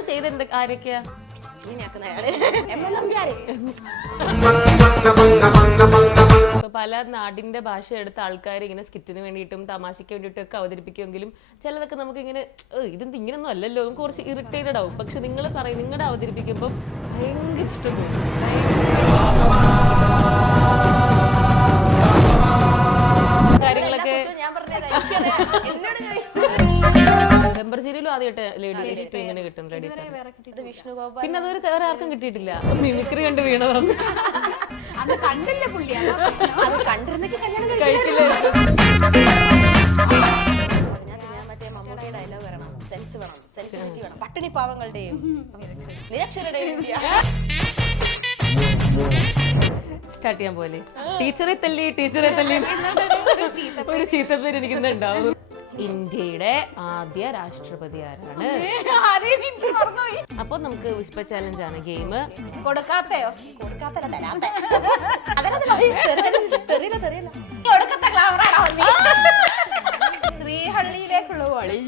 അന്ന് ചെയ്ത ആരൊക്കെയാ? പല നാടിന്റെ ഭാഷ എടുത്ത ആൾക്കാർ ഇങ്ങനെ സ്കിറ്റിന് വേണ്ടിയിട്ടും തമാശയ്ക്ക് വേണ്ടിയിട്ടും ഒക്കെ അവതരിപ്പിക്കുമെങ്കിലും ചിലതൊക്കെ നമുക്ക് ഇങ്ങനെ ഇതെന്ത് ഇങ്ങനൊന്നും അല്ലല്ലോ, നമുക്ക് കുറച്ച് ഇറിറ്റേറ്റഡ് ആവും. പക്ഷെ നിങ്ങൾ പറയും നിങ്ങളുടെ അവതരിപ്പിക്കുമ്പോൾ ഭയങ്കര ഇഷ്ടം തോന്നും. കാര്യങ്ങളൊക്കെ ആദ്യമായിട്ട് ലേഡി സ്ട്രീമിന് കിട്ടും. പിന്നെ അതൊരു വേറെ ആർക്കും കിട്ടിയിട്ടില്ല. മിമിക്രി കണ്ട് വീണതാണ്. പട്ടിണി പാവങ്ങളുടെയും നിരക്ഷരരുടെയും സ്റ്റാർട്ട് ചെയ്യാൻ പോലെ ടീച്ചറെ തല്ലി ഒരു ചീത്തപ്പേര് എനിക്കുന്നുണ്ടാവും. ഇന്ത്യയുടെ ആദ്യ രാഷ്ട്രപതി ആരാണ്? അപ്പൊ നമുക്ക് വിസ്പർ ചാലഞ്ച് ആണ് ഗെയിം. ശ്രീഹള്ളിയിലേക്കുള്ള വഴി.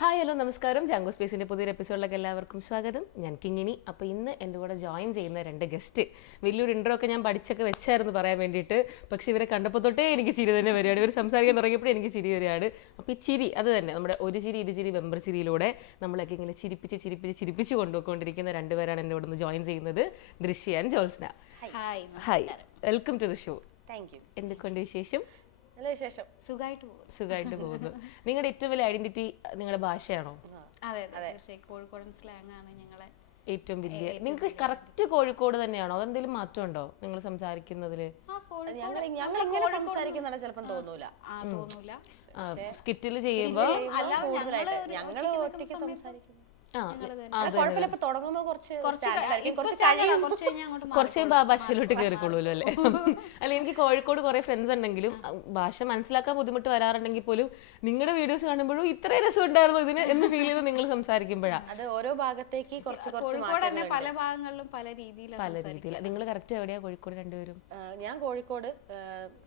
ഹായ്, ഹലോ, നമസ്കാരം. ജാങ്കോ സ്പേസിൻ്റെ പുതിയൊരു എപ്പിസോഡിലേക്ക് എല്ലാവർക്കും സ്വാഗതം. ഞാൻ കിങ്ങിണി. അപ്പോൾ ഇന്ന് എൻ്റെ കൂടെ ജോയിൻ ചെയ്യുന്ന 2 ഗസ്റ്റ്. വലിയൊരു ഇൻട്രോ ഒക്കെ ഞാൻ പഠിച്ചൊക്കെ വെച്ചായിരുന്നു പറയാൻ വേണ്ടിയിട്ട്. പക്ഷേ ഇവരെ കണ്ടപ്പോൾ തൊട്ടേ എനിക്ക് ചിരി തന്നെ വരികയാണ്. ഇവർ സംസാരിക്കാൻ തുടങ്ങിയപ്പോഴും എനിക്ക് ചിരി വരികയാണ്. അപ്പോൾ ഈ ചിരി അത് തന്നെ നമ്മുടെ ഒരു ചിരി ഇരു ചിരി വെമ്പർ ചിരിയിലൂടെ നമ്മളൊക്കെ ഇങ്ങനെ ചിരിപ്പിച്ച് കൊണ്ടുപോയിക്കൊണ്ടിരിക്കുന്ന 2 പേരാണ് എൻ്റെ കൂടെ ജോയിൻ ചെയ്യുന്നത്. Drishya and Jyotsna. Hi, welcome to the show. Thank you. എന്തൊക്കെയുണ്ട് വിശേഷം? നല്ല വിശേഷം. സുഖമായിട്ട് പോകുന്നു. നിങ്ങളുടെ ഏറ്റവും വലിയ ഐഡന്റിറ്റി നിങ്ങളുടെ ഭാഷയാണോ? അതെ, കോഴിക്കോടൻ സ്ലാങ് ആണ് ഞങ്ങളെ ഏറ്റവും വലിയ. നിങ്ങൾക്ക് കറക്റ്റ് കോഴിക്കോട് തന്നെയാണോ? അതെന്തെങ്കിലും മാറ്റം ഉണ്ടോ നിങ്ങൾ സംസാരിക്കുന്നതില്? ഞങ്ങൾ ഇങ്ങനെ സംസാരിക്കുന്നുണ്ട്, ചിലപ്പം തോന്നൂല. സ്കിറ്റില് ചെയ്യുമ്പോ ഞങ്ങൾ ഒറ്റയ്ക്ക് സംസാരിക്കും. കുറച്ച് ഭാഷയിലോട്ട് കയറിക്കൊള്ളൂല്ലോ അല്ലേ? അല്ല, എനിക്ക് കോഴിക്കോട് കുറെ ഫ്രണ്ട്സ് ഉണ്ടെങ്കിലും ഭാഷ മനസ്സിലാക്കാൻ ബുദ്ധിമുട്ട് വരാറുണ്ടെങ്കിൽ പോലും നിങ്ങളുടെ വീഡിയോസ് കാണുമ്പോഴും ഇത്രയും രസം ഉണ്ടായിരുന്നു ഇതിന് എന്ന് ഫീൽ ചെയ്ത് നിങ്ങൾ സംസാരിക്കുമ്പോഴാണ്. അത് ഓരോ ഭാഗത്തേക്ക് കുറച്ച് പല ഭാഗങ്ങളിലും പല രീതിയിൽ. നിങ്ങൾ കറക്റ്റ് എവിടെയാ കോഴിക്കോട് രണ്ടുപേരും? ഞാൻ കോഴിക്കോട്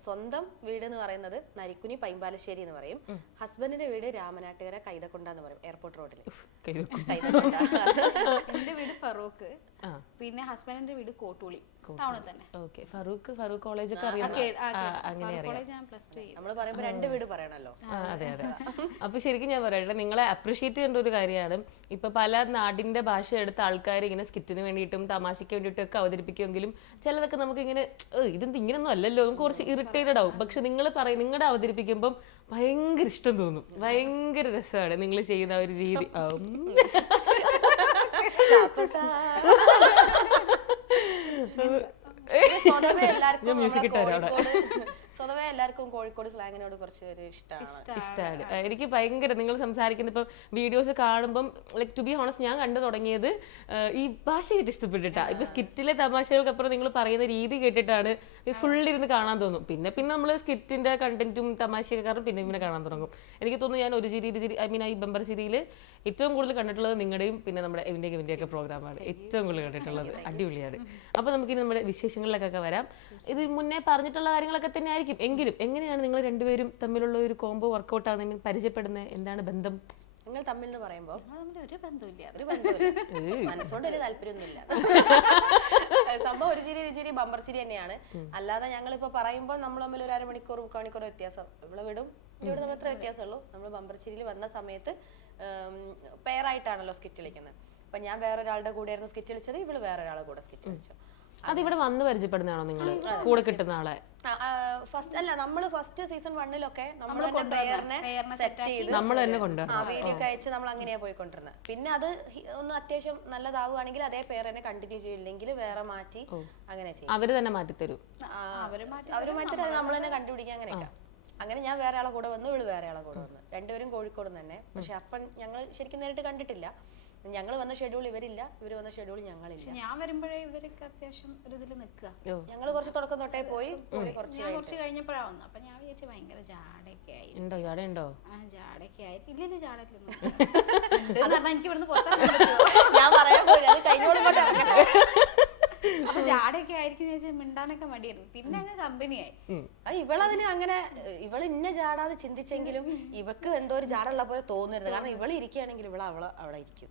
സ്വന്തം വീട് എന്ന് പറയുന്നത് നരിക്കുനി പൈമ്പാലശ്ശേരി എന്ന് പറയും. ഹസ്ബൻഡിന്റെ വീട് രാമനാട്ടുകര കൈതക്കൊണ്ട എന്ന് പറയും, എയർപോർട്ട് റോഡിൽ. എന്റെ വീട് ഫറൂഖ്, പിന്നെ ഹസ്ബൻഡിന്റെ വീട് കോട്ടൂളി ടൗണിൽ തന്നെ. ഓക്കെ, ഫറൂഖ് കോളേജ് ഒക്കെ അറിയാം. നമ്മൾ പറയുമ്പോൾ 2 വീട് പറയണല്ലോ. അതെ. അപ്പൊ ശരിക്കും ഞാൻ പറയട്ടെ, നിങ്ങളെ അപ്രീഷിയേറ്റ് ചെയ്യേണ്ട ഒരു കാര്യമാണ്. ഇപ്പൊ പല നാടിന്റെ ഭാഷ എടുത്ത ആൾക്കാർ ഇങ്ങനെ സ്കിറ്റിന് വേണ്ടിയിട്ടും തമാശയ്ക്ക് വേണ്ടിയിട്ടും ഒക്കെ അവതരിപ്പിക്കുമെങ്കിലും ചിലതൊക്കെ നമുക്ക് ഇങ്ങനെ ഇതെന്ത് ഇങ്ങനൊന്നും അല്ലല്ലോ, നമുക്ക് കുറച്ച് ഇറിറ്റേറ്റഡ് ആവും. പക്ഷെ നിങ്ങൾ പറയും നിങ്ങളുടെ അവതരിപ്പിക്കുമ്പോൾ ഭയങ്കര ഇഷ്ടം തോന്നും. ഭയങ്കര രസമാണ് നിങ്ങൾ ചെയ്യുന്ന ഒരു രീതി. സ്വതവേ എല്ലാവർക്കും കോഴിക്കോട് സ്ലാങ്ങിനോട് കുറച്ച് ഇഷ്ടമാണ്. എനിക്ക് ഭയങ്കര നിങ്ങൾ സംസാരിക്കുന്ന ഇപ്പം വീഡിയോസ് കാണുമ്പം ലൈക് ടു ബി ഹോണസ്റ്റ് ഞാൻ കണ്ടു തുടങ്ങിയത് ഈ ഭാഷ കേട്ട് ഇഷ്ടപ്പെട്ടിട്ടാ. ഇപ്പൊ സ്കിറ്റിലെ തമാശകൾക്കപ്പുറം നിങ്ങൾ പറയുന്ന രീതി കേട്ടിട്ടാണ് ഫുള്ളിരുന്ന് കാണാൻ തോന്നും. പിന്നെ നമ്മൾ സ്കിറ്റിന്റെ കണ്ടന്റും തമാശയൊക്കെ കാരണം പിന്നെ കാണാൻ തുടങ്ങും. എനിക്ക് തോന്നുന്നു ഞാൻ ഒരു ചിരി ഇരു ചിരി ഈ ബമ്പർ ചിരിയിൽ ഏറ്റവും കൂടുതൽ കണ്ടിട്ടുള്ളത് നിങ്ങളുടെയും പിന്നെ നമ്മുടെ ഇവന്റെ ഒക്കെ പ്രോഗ്രാമാണ് ഏറ്റവും കൂടുതൽ കണ്ടിട്ടുള്ളത്. അടിപൊളിയാണ്. അപ്പൊ നമുക്കിനി നമ്മുടെ വിശേഷങ്ങളിലേക്കൊക്കെ വരാം. ഇത് മുന്നേ പറഞ്ഞിട്ടുള്ള കാര്യങ്ങളൊക്കെ തന്നെ ആയിരിക്കും എങ്കിലും എങ്ങനെയാണ് നിങ്ങൾ രണ്ടുപേരും തമ്മിലുള്ള ഒരു കോംബോ വർക്കൗട്ട് ആകുന്ന പരിചയപ്പെടുന്നത്? എന്താണ് ബന്ധം നിങ്ങൾ തമ്മിൽ എന്ന് പറയുമ്പോൾ? ഒരു ബന്ധമില്ല, മനസ്സുകൊണ്ട് വലിയ താല്പര്യമൊന്നുമില്ല. സംഭവം ഒരു ചിരി ബമ്പർ ചിരി തന്നെയാണ്. അല്ലാതെ ഞങ്ങളിപ്പോ പറയുമ്പോൾ നമ്മൾ തമ്മിൽ ഒരു 1/2 മണിക്കൂർ 3/4 മണിക്കൂർ വ്യത്യാസം. ഇവിടെ വിടും ഇവിടെ നമ്മൾ എത്ര വ്യത്യാസമുള്ളൂ. നമ്മൾ ബമ്പർ ചിരിയിൽ വന്ന സമയത്ത് പെയറായിട്ടാണല്ലോ സ്കിറ്റ് കളിക്കുന്നത്. അപ്പൊ ഞാൻ വേറൊരാളുടെ കൂടെ ആയിരുന്നു സ്കിറ്റ് കളിച്ചത്, ഇവള് വേറൊരാളുടെ കൂടെ സ്കിറ്റ് കളിച്ചു. അതിവിടെ വന്ന് പരിചയപ്പെടുന്നതാണോ നിങ്ങൾ കൂടെ കിട്ടുന്ന ആളെ? ഫസ്റ്റ് അല്ല, നമ്മള് ഫസ്റ്റ് സീസൺ 1-ലൊക്കെ നമ്മൾ സെറ്റ് ചെയ്ത് നമ്മൾ തന്നെ വീഡിയോ ഒക്കെ അയച്ച് നമ്മൾ അങ്ങനെയാ പോയിക്കൊണ്ടിരുന്നത്. പിന്നെ അത് ഒന്ന് അത്യാവശ്യം നല്ലതാവുകയാണെങ്കിൽ അതേ പേര് തന്നെ കണ്ടിന്യൂ ചെയ്യില്ലെങ്കിൽ വേറെ മാറ്റി അങ്ങനെ ചെയ്യും. അവര് തന്നെ മാറ്റിത്തരും. അവര് മാറ്റി നമ്മൾ തന്നെ കണ്ടുപിടിക്കുക അങ്ങനെയൊക്കെ. അങ്ങനെ ഞാൻ വേറെ ആളെ കൂടെ വന്നു, ഇവള് വേറെ ആളെ കൂടെ വന്നു. രണ്ടുപേരും കോഴിക്കോട് തന്നെ. പക്ഷെ അപ്പം ഞങ്ങൾ ശരിക്കും നേരിട്ട് കണ്ടിട്ടില്ല. ഞങ്ങൾ വന്ന ഷെഡ്യൂൾ ഇവരില്ല, ഇവര് വന്ന ഷെഡ്യൂൾ ഞങ്ങളില്ല. ഞാൻ വരുമ്പോഴേ ഇവരൊക്കെ അത്യാവശ്യം ഒരു ഇതിൽ നിൽക്കുക. ഞങ്ങൾ കുറച്ച് തുടക്കം തൊട്ടേ പോയി, കുറച്ച് കഴിഞ്ഞപ്പോഴാണ് വന്നത്. അപ്പൊ ഞാൻ വിചാരിച്ചു ഭയങ്കര ജാടയൊക്കെ ആയി. ജാടയൊക്കെ ആയി. ഇല്ല ജാടയൊന്നും എനിക്ക് ഇവിടുന്ന് പുറത്തിറങ്ങാൻ ഞാൻ പറയാൻ പോയി അത് കഴിഞ്ഞോട് അപ്പൊ ജാടയൊക്കെ ആയിരിക്കും ചോദിച്ചാൽ മിണ്ടാനൊക്കെ മടിയായിരുന്നു. പിന്നെ അങ്ങ് കമ്പനിയായി. ഇവളതിന് അങ്ങനെ ഇവള് ഇന്ന ജാടാന്ന് ചിന്തിച്ചെങ്കിലും ഇവക്ക് എന്തോ ഒരു ജാടുള്ള പോലെ തോന്നരുത്. കാരണം ഇവള് ഇരിക്കുകയാണെങ്കിൽ അവിടെ ഇരിക്കും.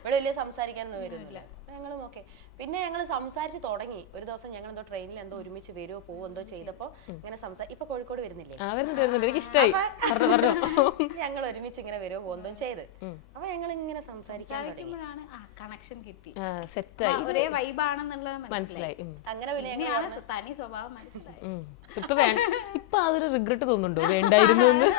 ഇവിടെ വലിയ സംസാരിക്കാനൊന്നും വരുന്നില്ല. ഞങ്ങളും ഓക്കെ. പിന്നെ ഞങ്ങൾ സംസാരിച്ച് തുടങ്ങി. ഒരു ദിവസം ഞങ്ങൾ എന്തോ ട്രെയിനിൽ എന്തോ ഒരുമിച്ച് വരുമോ പോവോ എന്തോ ചെയ്തപ്പോ ഇങ്ങനെ ഇപ്പൊ കോഴിക്കോട് വരുന്നില്ലേ, ഞങ്ങൾ ഒരുമിച്ച് ഇങ്ങനെ വരുമോ പോകുന്നതും ചെയ്ത്. അപ്പൊ ഞങ്ങൾ ഇങ്ങനെ സംസാരിക്കുമ്പോഴാണ് കണക്ഷൻ കിട്ടി, സെറ്റായി, ഒരേ വൈബാണെന്നുള്ളത് മനസ്സിലായി. അങ്ങനെ പിന്നെ തനി സ്വഭാവം മനസ്സിലായി. ഇപ്പൊ അതൊരു റിഗ്രറ്റ് തോന്നുന്നുണ്ടോ വേണ്ടായിരുന്നു എന്ന്?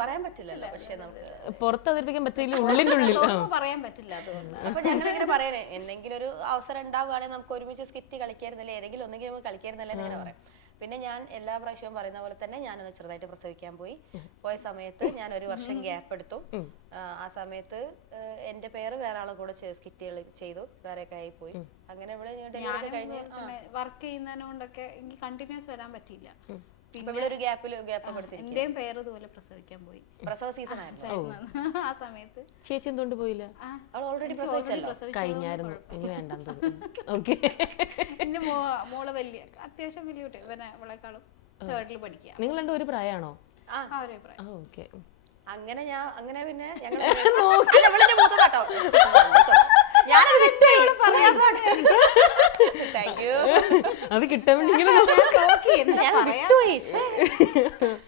പറയാൻ പറ്റില്ലല്ലോ, പക്ഷെ നമുക്ക് പുറത്ത് അവതരിപ്പിക്കാൻ പറ്റില്ല, ഉള്ളിനുള്ളിൽ പറയാൻ പറ്റില്ല. അതുകൊണ്ട് അപ്പൊ ഞങ്ങൾ ഇങ്ങനെ പറയണേ, എന്തെങ്കിലും ഒരു അവസരം ഉണ്ടാവുകയാണെങ്കിൽ നമുക്ക് ഒരുമിച്ച് സ്കിറ്റ് കളിക്കായിരുന്നില്ലേ, ഏതെങ്കിലും ഒന്നെങ്കിലും നമുക്ക് കളിക്കായിരുന്നില്ലേ എന്നിങ്ങനെ പറയാം. പിന്നെ ഞാൻ എല്ലാ പ്രാവശ്യവും പറയുന്ന പോലെ തന്നെ ഞാനൊന്ന് ചെറുതായിട്ട് പ്രസവിക്കാൻ പോയ സമയത്ത് ഞാൻ ഒരു വർഷം ഗ്യാപ്പ് എടുത്തു. ആ സമയത്ത് എന്റെ പേര് വേറെ ആളെ കൂടെ സ്കിറ്റുകൾ ചെയ്തു, വേറെയൊക്കെ ആയി പോയി. അങ്ങനെ ഇവിടെ കഴിഞ്ഞ് വർക്ക് ചെയ്യുന്നതിനോണ്ടൊക്കെ എനിക്ക് കണ്ടിന്യൂസ് വരാൻ പറ്റിയില്ല. പിന്നെ ഒരു ഗ്യാപ്പ് എന്റെയും പേര് ഇതുപോലെ പ്രസവിക്കാൻ പോയി. പ്രസവ സീസൺ ആയിരുന്നു ആ സമയത്ത്. ചേച്ചി എന്തുകൊണ്ട് പോയില്ല? അവൾ ഓൾറെഡി പ്രസവിച്ചല്ലോ, കഴിഞ്ഞായിരുന്നു, ഇനി വേണ്ടാന്ന് തോന്നുന്നു. ഓക്കെ. എന്റെ മോള് വലിയ അത്യാവശ്യം വലിയ കുട്ടി, ഇവളെക്കാളും തേർഡിൽ പഠിക്കുക. നിങ്ങൾ രണ്ടും ഒരു പ്രായമാണോ? ഒരേ പ്രായം. ഓക്കെ. അങ്ങനെ പിന്നെ ഞങ്ങൾ മൂത്തതാട്ടോ, ഞാനത് വിട്ടുപോയി. Thank you. അത് കിട്ടാൻ വേണ്ടി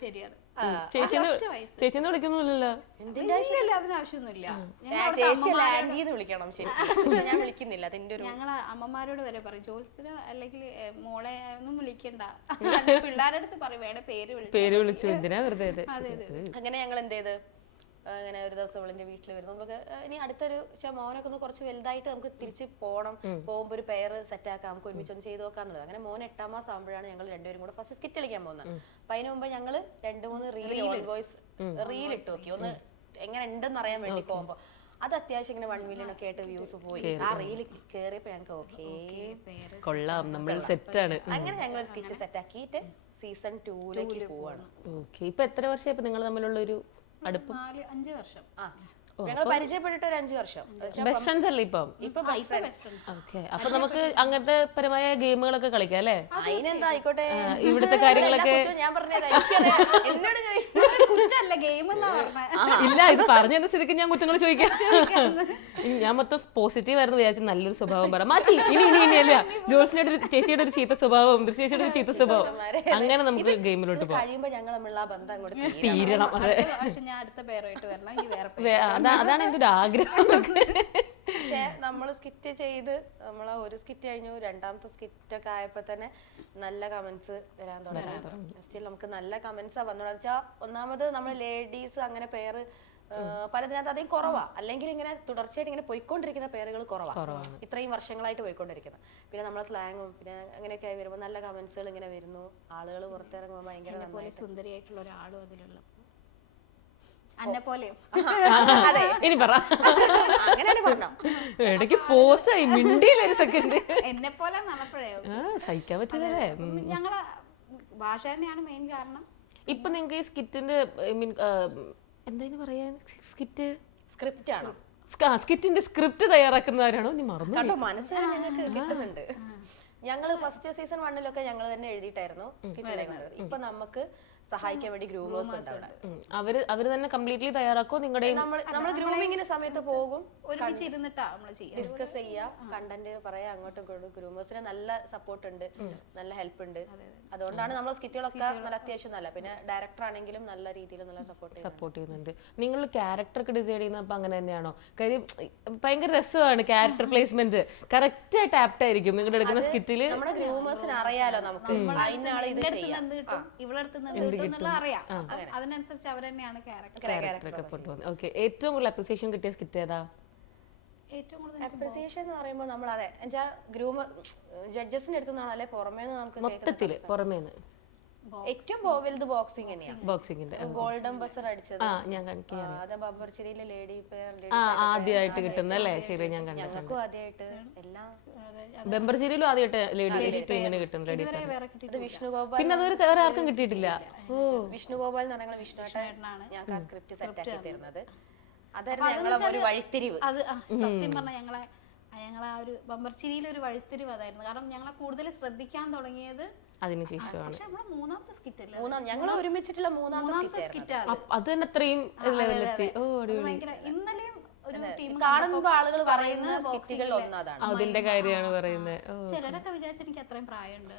ശരിയാണ്. ചേച്ചിന്ന് വിളിക്കുന്നില്ലല്ലോ. അതിനാവശ്യമൊന്നുമില്ല. ആന്റിന്ന് വിളിക്കണം ശരിക്കും, പക്ഷെ ഞാൻ വിളിക്കുന്നില്ല. അതിന്റെ ഒരു ഞങ്ങള് അമ്മമാരോട് വരെ പറയും, ജോത്സ്യന് അല്ലെങ്കിൽ മോളെ ഒന്നും വിളിക്കണ്ട, പിള്ളേരുടെ അടുത്ത് പറയും വേണേ പേര് വിളിച്ചു. എന്തിനാ വെറുതെ? അങ്ങനെ ഞങ്ങൾ എന്ത് ചെയ്ത്, അങ്ങനെ ഒരു ദിവസം അവളെന്റെ വീട്ടിൽ വരുന്നു. നമുക്ക് ഇനി അടുത്തൊരു മോനൊക്കെ ഒന്ന് കുറച്ച് വലുതായിട്ട് നമുക്ക് തിരിച്ച് പോകുമ്പോ ഒരു പെയർ സെറ്റ് ആക്കാം, നമുക്ക് ഒരുമിച്ചൊന്ന് ചെയ്ത് നോക്കാന്നുള്ളത്. അങ്ങനെ മോൻ 8ാം മാസം ആകുമ്പോഴാണ് ഞങ്ങൾ രണ്ടുപേരും കൂടെ ഫസ്റ്റ് സ്കിറ്റ് കളിക്കാൻ പോകുന്നത്. അപ്പൊ അതിന് മുമ്പ് ഞങ്ങള് 2-3 റീൽ ഇട്ട് നോക്കി, ഒന്ന് എങ്ങനെ ഉണ്ടെന്ന് അറിയാൻ വേണ്ടി പോകുമ്പോ. അത് അത്യാവശ്യം ഇങ്ങനെ 1 മില്യൺ ഒക്കെ ആയിട്ട് വ്യൂസ് പോയി. ആ റീൽ കേറിയപ്പോ ഞങ്ങൾക്ക് ഓക്കെ കൊള്ളാം, നമ്മൾ സെറ്റാണ്. അങ്ങനെ ഞങ്ങൾ ഒരു സ്കിറ്റ് സെറ്റ് ആക്കിയിട്ട് സീസൺ 2ലേക്ക് പോവാണ്. ഓക്കെ. ഇപ്പൊ എത്ര വർഷം നിങ്ങൾ തമ്മിലുള്ള ഒരു അടുപ്പം? 4-5 വർഷം. ഞങ്ങൾ പരിചയപ്പെട്ടിട്ട് ഒരു 5 വർഷം. ബെസ്റ്റ് ഫ്രണ്ട്സ് അല്ലേ ഇപ്പം? ഓക്കെ. അപ്പൊ നമുക്ക് അങ്ങനത്തെ പരമായ ഗെയിമുകളൊക്കെ കളിക്കാം അല്ലേ? അതിനെന്താ ആയിക്കോട്ടെ, ഇവിടുത്തെ കാര്യങ്ങളൊക്കെ ഞാൻ പറഞ്ഞത് എന്നോട് കുറ്റല്ല, ഗെയിം എന്നാ പറഞ്ഞത്. ഇല്ല, ഇത് പറഞ്ഞു തന്ന സ്ഥിതിക്ക് ഞാൻ കുറ്റങ്ങൾ ചോദിക്കാം. ഞാൻ മൊത്തം പോസിറ്റീവ് ആയിരുന്നു വിചാരിച്ചു, നല്ലൊരു സ്വഭാവം പറ മാറ്റി. ഇനിയല്ല, ജോൾസിനോട് ചേച്ചിയുടെ ഒരു ചീത്ത സ്വഭാവം, ചേച്ചിയുടെ ഒരു ചീത്ത സ്വഭാവം, അങ്ങനെ നമുക്ക് ഗെയിമിലോട്ട് പോകാം. കഴിയുമ്പോ ഞങ്ങൾ തമ്മിലുള്ള ബന്ധം അങ്ങോട്ട് തീരണം. അതെ, ഞാൻ അടുത്ത പേരായിട്ട് വരണം. അതാണ് എന്റെ ഒരു ആഗ്രഹം. പക്ഷെ നമ്മള് സ്കിറ്റ് ചെയ്ത് നമ്മളെ ഒരു സ്കിറ്റ് കഴിഞ്ഞു, 2ാമത്തെ സ്കിറ്റ് ഒക്കെ ആയപ്പോ തന്നെ നല്ല കമന്റ്സ് വരാൻ തുടങ്ങി. സ്റ്റിൽ നമുക്ക് നല്ല കമന്റ്സാ വന്നോളാം. വെച്ചാൽ ഒന്നാമത് നമ്മൾ ലേഡീസ് അങ്ങനെ പേര് പലതിനകത്ത് അധികം കുറവാ, അല്ലെങ്കിൽ ഇങ്ങനെ തുടർച്ചയായിട്ട് ഇങ്ങനെ പോയിക്കൊണ്ടിരിക്കുന്ന പേരുകൾ കുറവാണ്, ഇത്രയും വർഷങ്ങളായിട്ട് പോയിക്കൊണ്ടിരിക്കുന്നത്. പിന്നെ നമ്മളെ സ്ലാങ്ങും പിന്നെ അങ്ങനെയൊക്കെ ആയി വരുമ്പോൾ നല്ല കമന്റ്സുകൾ ഇങ്ങനെ വരുന്നു. ആളുകൾ പുറത്തിറങ്ങുമ്പോൾ ഭയങ്കര സുന്ദരിയായിട്ടുള്ള ഒരാളും അതിലുള്ള അന്നെപ്പോലെയും. അതെ, ഇനി പറ. അങ്ങനെയാണ് പറഞ്ഞോ, ഇടയ്ക്ക് പോസായി മിണ്ടിയില്ല ഒരു സെക്കൻഡ്. എന്നെ പോലെ നടപ്പഴേ സഹിക്കാൻ പറ്റില്ലല്ലേ. ഞങ്ങളെ ഭാഷ തന്നെയാണ് മെയിൻ കാരണം. ഇപ്പൊ നിങ്ങൾക്ക് ഈ സ്കിറ്റിന്റെ എന്താ പറയാ, സ്ക്രിപ്റ്റ് ആണ്, സ്കിറ്റിന്റെ സ്ക്രിപ്റ്റ് തയ്യാറാക്കുന്നവരാണോ? നീ മറന്നു കേട്ടോ, മനസ്സിലായി ഞങ്ങൾക്ക് കിട്ടുന്നുണ്ട്. ഞങ്ങള് ഫസ്റ്റ് സീസൺ 1 ഞങ്ങൾ തന്നെ എഴുതിയിട്ടായിരുന്നു സ്കിറ്റ്. ഇപ്പൊ നമുക്ക് സഹായിക്കാൻ വേണ്ടി ഗ്രൂമേഴ്സ് ഉണ്ട്. അവര് തന്നെ കംപ്ലീറ്റ്ലി തയ്യാറാക്കോ? നിങ്ങളുടെ നമ്മൾ ഗ്രൂമിങ്ങിന് സമയത്ത് പോകും, ഒരുമിച്ച് ഇരുന്നിട്ടാ നമ്മള് ചെയ്യാം, ഡിസ്കസ് ചെയ്യാം, കണ്ടന്റ് പറയാം, അങ്ങോട്ടും ഇങ്ങോട്ടും. ഗ്രൂമേഴ്സിന് നല്ല സപ്പോർട്ട് ഉണ്ട്, നല്ല ഹെൽപ്പ് ഉണ്ട്. അതുകൊണ്ടാണ് നമ്മളെ സ്കിറ്റുകളൊക്കെ നല്ല അത്യാവശ്യം നല്ല, പിന്നെ ഡയറക്ടർ ആണെങ്കിലും നല്ല രീതിയിൽ നല്ല സപ്പോർട്ട് ചെയ്യുന്നുണ്ട്. നിങ്ങൾ ക്യാരക്ടർ ഒക്കെ ഡിസൈഡ് ചെയ്യുന്നപ്പോ അങ്ങനെ തന്നെയാണോ? കാര്യം ഭയങ്കര രസമാണ് ക്യാരക്ടർ പ്ലേസ്മെന്റ്, കറക്റ്റ് ആയിട്ട് ആപ്റ്റ് ആയിരിക്കും നിങ്ങളുടെ എടുക്കുന്ന സ്കിറ്റില്. നമ്മുടെ ഗ്രൂമേഴ്സിന് അറിയാലോ നമുക്ക് ഇത് ചെയ്യാം, ഇവളെടുത്ത് അറിയാം, അതിനനുസരിച്ച് അവർ തന്നെയാണ് ക്യാരക്ടറൊക്കെ കൊണ്ടുപോകുന്നത്. ഓക്കെ. ഏറ്റവും കൂടുതൽ അപ്രിസിയേഷൻ കിട്ടിയ സ്കിറ്റ് ഏതാ? ഏറ്റവും കൂടുതൽ അപ്രിസിയേഷൻ എന്ന് പറയുമ്പോൾ നമ്മൾ അതെ ഗ്രൂമർ ജഡ്ജസിന്റെ അടുത്ത് നിന്നാണോ അല്ലെ പുറമേ നമുക്ക് മൊത്തത്തില് പുറമേന്ന് ഏറ്റവും വലുത് ബോക്സിംഗ് തന്നെയാണ്. ബോക്സിംഗിന്റെ ഗോൾഡൻ ബസർ അടിച്ചത് ഞാൻ കാണിക്കാം. ബമ്പർച്ചിരിയിലെ ലേഡി ആദ്യമായിട്ട് കിട്ടുന്ന അല്ലേ? ശരി, ഞാൻ കണ്ടു. ഞങ്ങൾക്കും ആദ്യമായിട്ട് എല്ലാം ബെമ്പർചേരിയിലും ആദ്യമായിട്ട് ലേഡി ടീമിന് കിട്ടും. വിഷ്ണുഗോപാൽ, പിന്നെ അതൊരു വേറെ ആർക്കും കിട്ടിയിട്ടില്ല. വിഷ്ണുഗോപാൽ എന്ന് പറഞ്ഞ വിഷ്ണുവേട്ടനാണ് ഞങ്ങൾക്ക് ആ സ്ക്രിപ്റ്റ് സെറ്റ് ആക്കി തരുന്നത്. അതായിരുന്നു ഞങ്ങളെ ഒരു വഴിത്തിരിവ്. അത് സത്യം പറഞ്ഞാൽ ഞങ്ങളെ ഞങ്ങൾ ആ ഒരു ബമ്പർച്ചിരിയിൽ ഒരു വഴിത്തിരിവ് അതായിരുന്നു. കാരണം ഞങ്ങളെ കൂടുതൽ ശ്രദ്ധിക്കാൻ തുടങ്ങിയത് അതിനുശേഷമാണ്. പക്ഷെ നമ്മളെ മൂന്നാമത്തെ സ്കിറ്റ് അല്ലേ, ഞങ്ങൾ ഒരുമിച്ചിട്ടുള്ള മൂന്നാമത്തെ സ്കിറ്റ് അത് തന്നെ അത്രയും ലെവലിലെത്തി. ഓ ഭയങ്കര. ഇന്നലെയും ഒരു ടീം കാണുമ്പോ ആളുകൾ പറയുന്ന സ്കിറ്റുകളിൽ ഒന്നതാണ്. അതിന്റെ കാര്യമാണ് പറയുന്നത്. ചിലരൊക്കെ വിചാരിച്ചു എനിക്ക് അത്രയും പ്രായമുണ്ട്.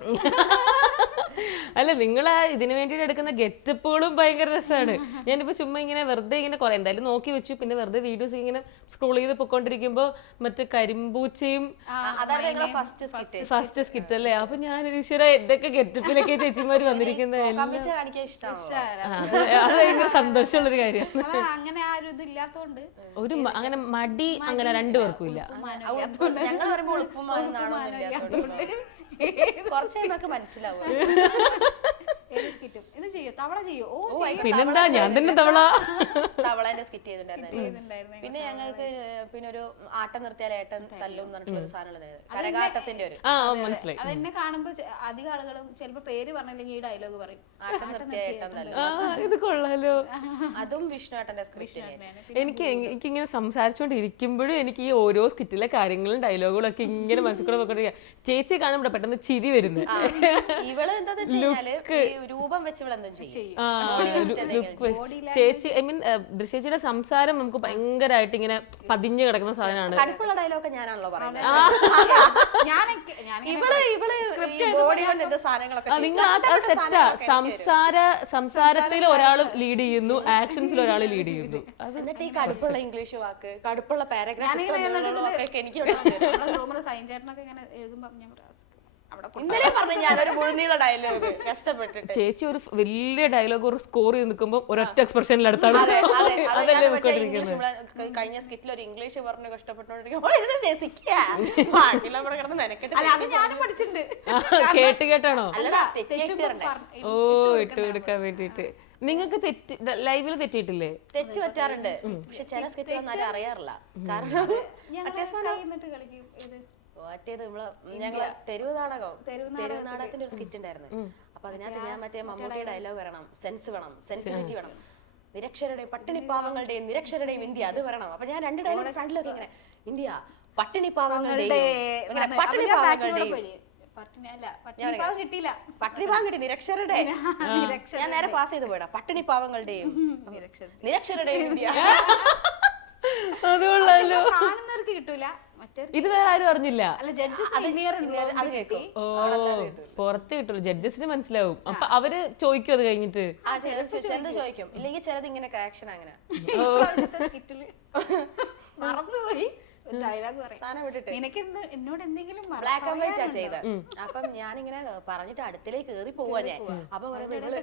അല്ല, നിങ്ങൾ ഇതിനു വേണ്ടിയിട്ട് എടുക്കുന്ന ഗെറ്റപ്പുകളും ഭയങ്കര രസമാണ്. ഞാനിപ്പോ ചുമ്മാ ഇങ്ങനെ വെറുതെ ഇങ്ങനെ കുറെ എന്തായാലും നോക്കി വെച്ചു, പിന്നെ വെറുതെ വീഡിയോസ് ഇങ്ങനെ സ്ക്രോൾ ചെയ്ത് പൊക്കോണ്ടിരിക്കുമ്പോ മറ്റേ കരിമ്പൂച്ചയും ഫസ്റ്റ് സ്കിറ്റ് അല്ലേ. അപ്പൊ ഞാൻ ഈശ്വര എന്തൊക്കെ ഗെറ്റപ്പിലൊക്കെ ചേച്ചിമാര് വന്നിരിക്കുന്നത്, അത് ഭയങ്കര സന്തോഷമുള്ളൊരു കാര്യമാണ്. അങ്ങനെ ആ ഒരു ഇത് ഇല്ലാത്തോണ്ട് ഒരു അങ്ങനെ മടി അങ്ങനെ രണ്ടുപേർക്കും ഇല്ല. ഞങ്ങൾ പറയുമ്പോ എളുപ്പമാണെന്നാണോ കുറച്ച് കഴിയുമ്പോ മനസ്സിലാവും. ഇത് ചെയ്യോ, തവള ചെയ്യോ? പിന്നെന്താ, ഞാൻ തന്നെ തവളേന്റെ സ്കിറ്റ് ചെയ്തിട്ടുണ്ടായിരുന്നു. പിന്നെ ഞങ്ങൾക്ക് പിന്നെ ഒരു ആട്ടം നിർത്തിയാൽ ഏട്ടൻ തല്ലും പറഞ്ഞിട്ടുള്ള ഒരു സാധനം, കരകാട്ടത്തിന്റെ ഒരു മനസ്സിലായി. അതെന്നെ കാണുമ്പോ അധികം ആളുകളും ചിലപ്പോ പേര് പറഞ്ഞില്ലെങ്കിൽ ഈ ഡയലോഗ് പറയും, ആട്ടം നിർത്തിയ ഏട്ടൻ തല്ലും. ഇത് കൊള്ളാലോ. അതും വിഷ്ണു ഏട്ടന്റെ സ്ക്രിപ്റ്റ്. എനിക്കിങ്ങനെ സംസാരിച്ചുകൊണ്ടിരിക്കുമ്പോഴും എനിക്ക് ഈ ഓരോ സ്കിറ്റിലെ കാര്യങ്ങളും ഡയലോഗുകളും ഒക്കെ ഇങ്ങനെ മനസ്സിൽ കൂടെ പോയിക്കൊണ്ടിരിക്കുക. ചേച്ചിയെ കാണുമ്പോൾ പെട്ടെന്ന് ചിരി വരുന്നത്. ഇവള് എന്താന്ന് വെച്ച് കഴിഞ്ഞാല് രൂപം വെച്ച് ഇവളെന്തും ചെയ്യും. ചേച്ചി ഐ മീൻ ദൃശ്യച്ചിയുടെ സംസാരം നമുക്ക് ഭയങ്കരമായിട്ട് ഇങ്ങനെ പതിഞ്ഞു കിടക്കുന്ന സാധനമാണ്. കടുപ്പുള്ള ഡയലോഗ് ഞാനാണല്ലോ പറയുന്നത്. സംസാരത്തിൽ ഒരാൾ ലീഡ് ചെയ്യുന്നു, ആക്ഷൻസിൽ ഒരാൾ ലീഡ് ചെയ്യുന്നു. എന്നിട്ട് ഈ കടുപ്പുള്ള ഇംഗ്ലീഷ് വാക്ക്, കടുപ്പുള്ള പാരഗ്രാഫ് ഇന്നലെ പറഞ്ഞു ഞാനൊരു മുഴുനീള ഡയലോഗ് കഷ്ടപ്പെട്ടിട്ട്. ചേച്ചി ഒരു വലിയ ഡയലോഗ് ഒരു സ്കോർ ചെയ്ത് നിൽക്കുമ്പോ ഒരൊറ്റ എക്സ്പ്രഷനിൽ അടുത്താണ്. കഴിഞ്ഞ സ്കിറ്റിൽ ഒരു ഇംഗ്ലീഷ് പറഞ്ഞു കഷ്ടപ്പെട്ടുകൊണ്ടിരിക്കും. കേട്ട് കേട്ടാണോ? ഓ, ഇട്ട് കൊടുക്കാൻ വേണ്ടിട്ട്. നിങ്ങൾക്ക് ലൈവില് തെറ്റിയിട്ടില്ലേ? തെറ്റ് പറ്റാറുണ്ട്, പക്ഷെ ചില സ്കിറ്റുകൾ അറിയാറില്ല. കാരണം മറ്റേത് ഞങ്ങള് തെരുവ് നാടകത്തിന്റെ ഒരു സ്കിറ്റ് ഉണ്ടായിരുന്നു. അപ്പൊ അതിനകത്ത് ഞാൻ മറ്റേ മമ്മൂട്ടിയുടെ ഡയലോഗ് വരണം, സെൻസ് വേണം, സെൻസിറ്റിവിറ്റി വേണം. നിരക്ഷരരുടെയും പട്ടിണിപ്പാവങ്ങളുടെയും നിരക്ഷരരുടെയും ഇന്ത്യ, അത് വരണം. അപ്പൊ ഞാൻ രണ്ട് ഡയലോഗ് ഫ്രണ്ടിലൊക്കെ ഇങ്ങനെ ഇന്ത്യ പട്ടിണിപ്പാവങ്ങളുടെയും പട്ടിണിപ്പാവം കിട്ടി നിരക്ഷരരുടെ. ഞാൻ നേരെ പാസ് ചെയ്ത് പോയിടാ, പട്ടിണിപ്പാവങ്ങളുടെയും നിരക്ഷരരുടെയും ഇന്ത്യ. അതുകൊള്ളാലോ. കാണുന്നവർക്ക് കിട്ടൂല, ഇത് വേറെ ആരും അറിഞ്ഞില്ല. ഓ, പുറത്ത് കിട്ടുള്ളൂ, ജഡ്ജസിന് മനസ്സിലാവും. അപ്പൊ അവര് ചോദിക്കും അത് കഴിഞ്ഞിട്ട്. ചിലത് ചോദിക്കും, ഇല്ലെങ്കിൽ ചിലത് ഇങ്ങനെ ആക്ഷൻ അങ്ങനെ മറന്നുപോയി എന്നോട് എന്തെങ്കിലും ബ്ലാക്ക് ആൻഡ് വൈറ്റ് ആ ചെയ്ത. അപ്പം ഞാനിങ്ങനെ പറഞ്ഞിട്ട് അടുത്തിലേക്ക് കേറി പോവാ ഞാൻ. അപ്പൊ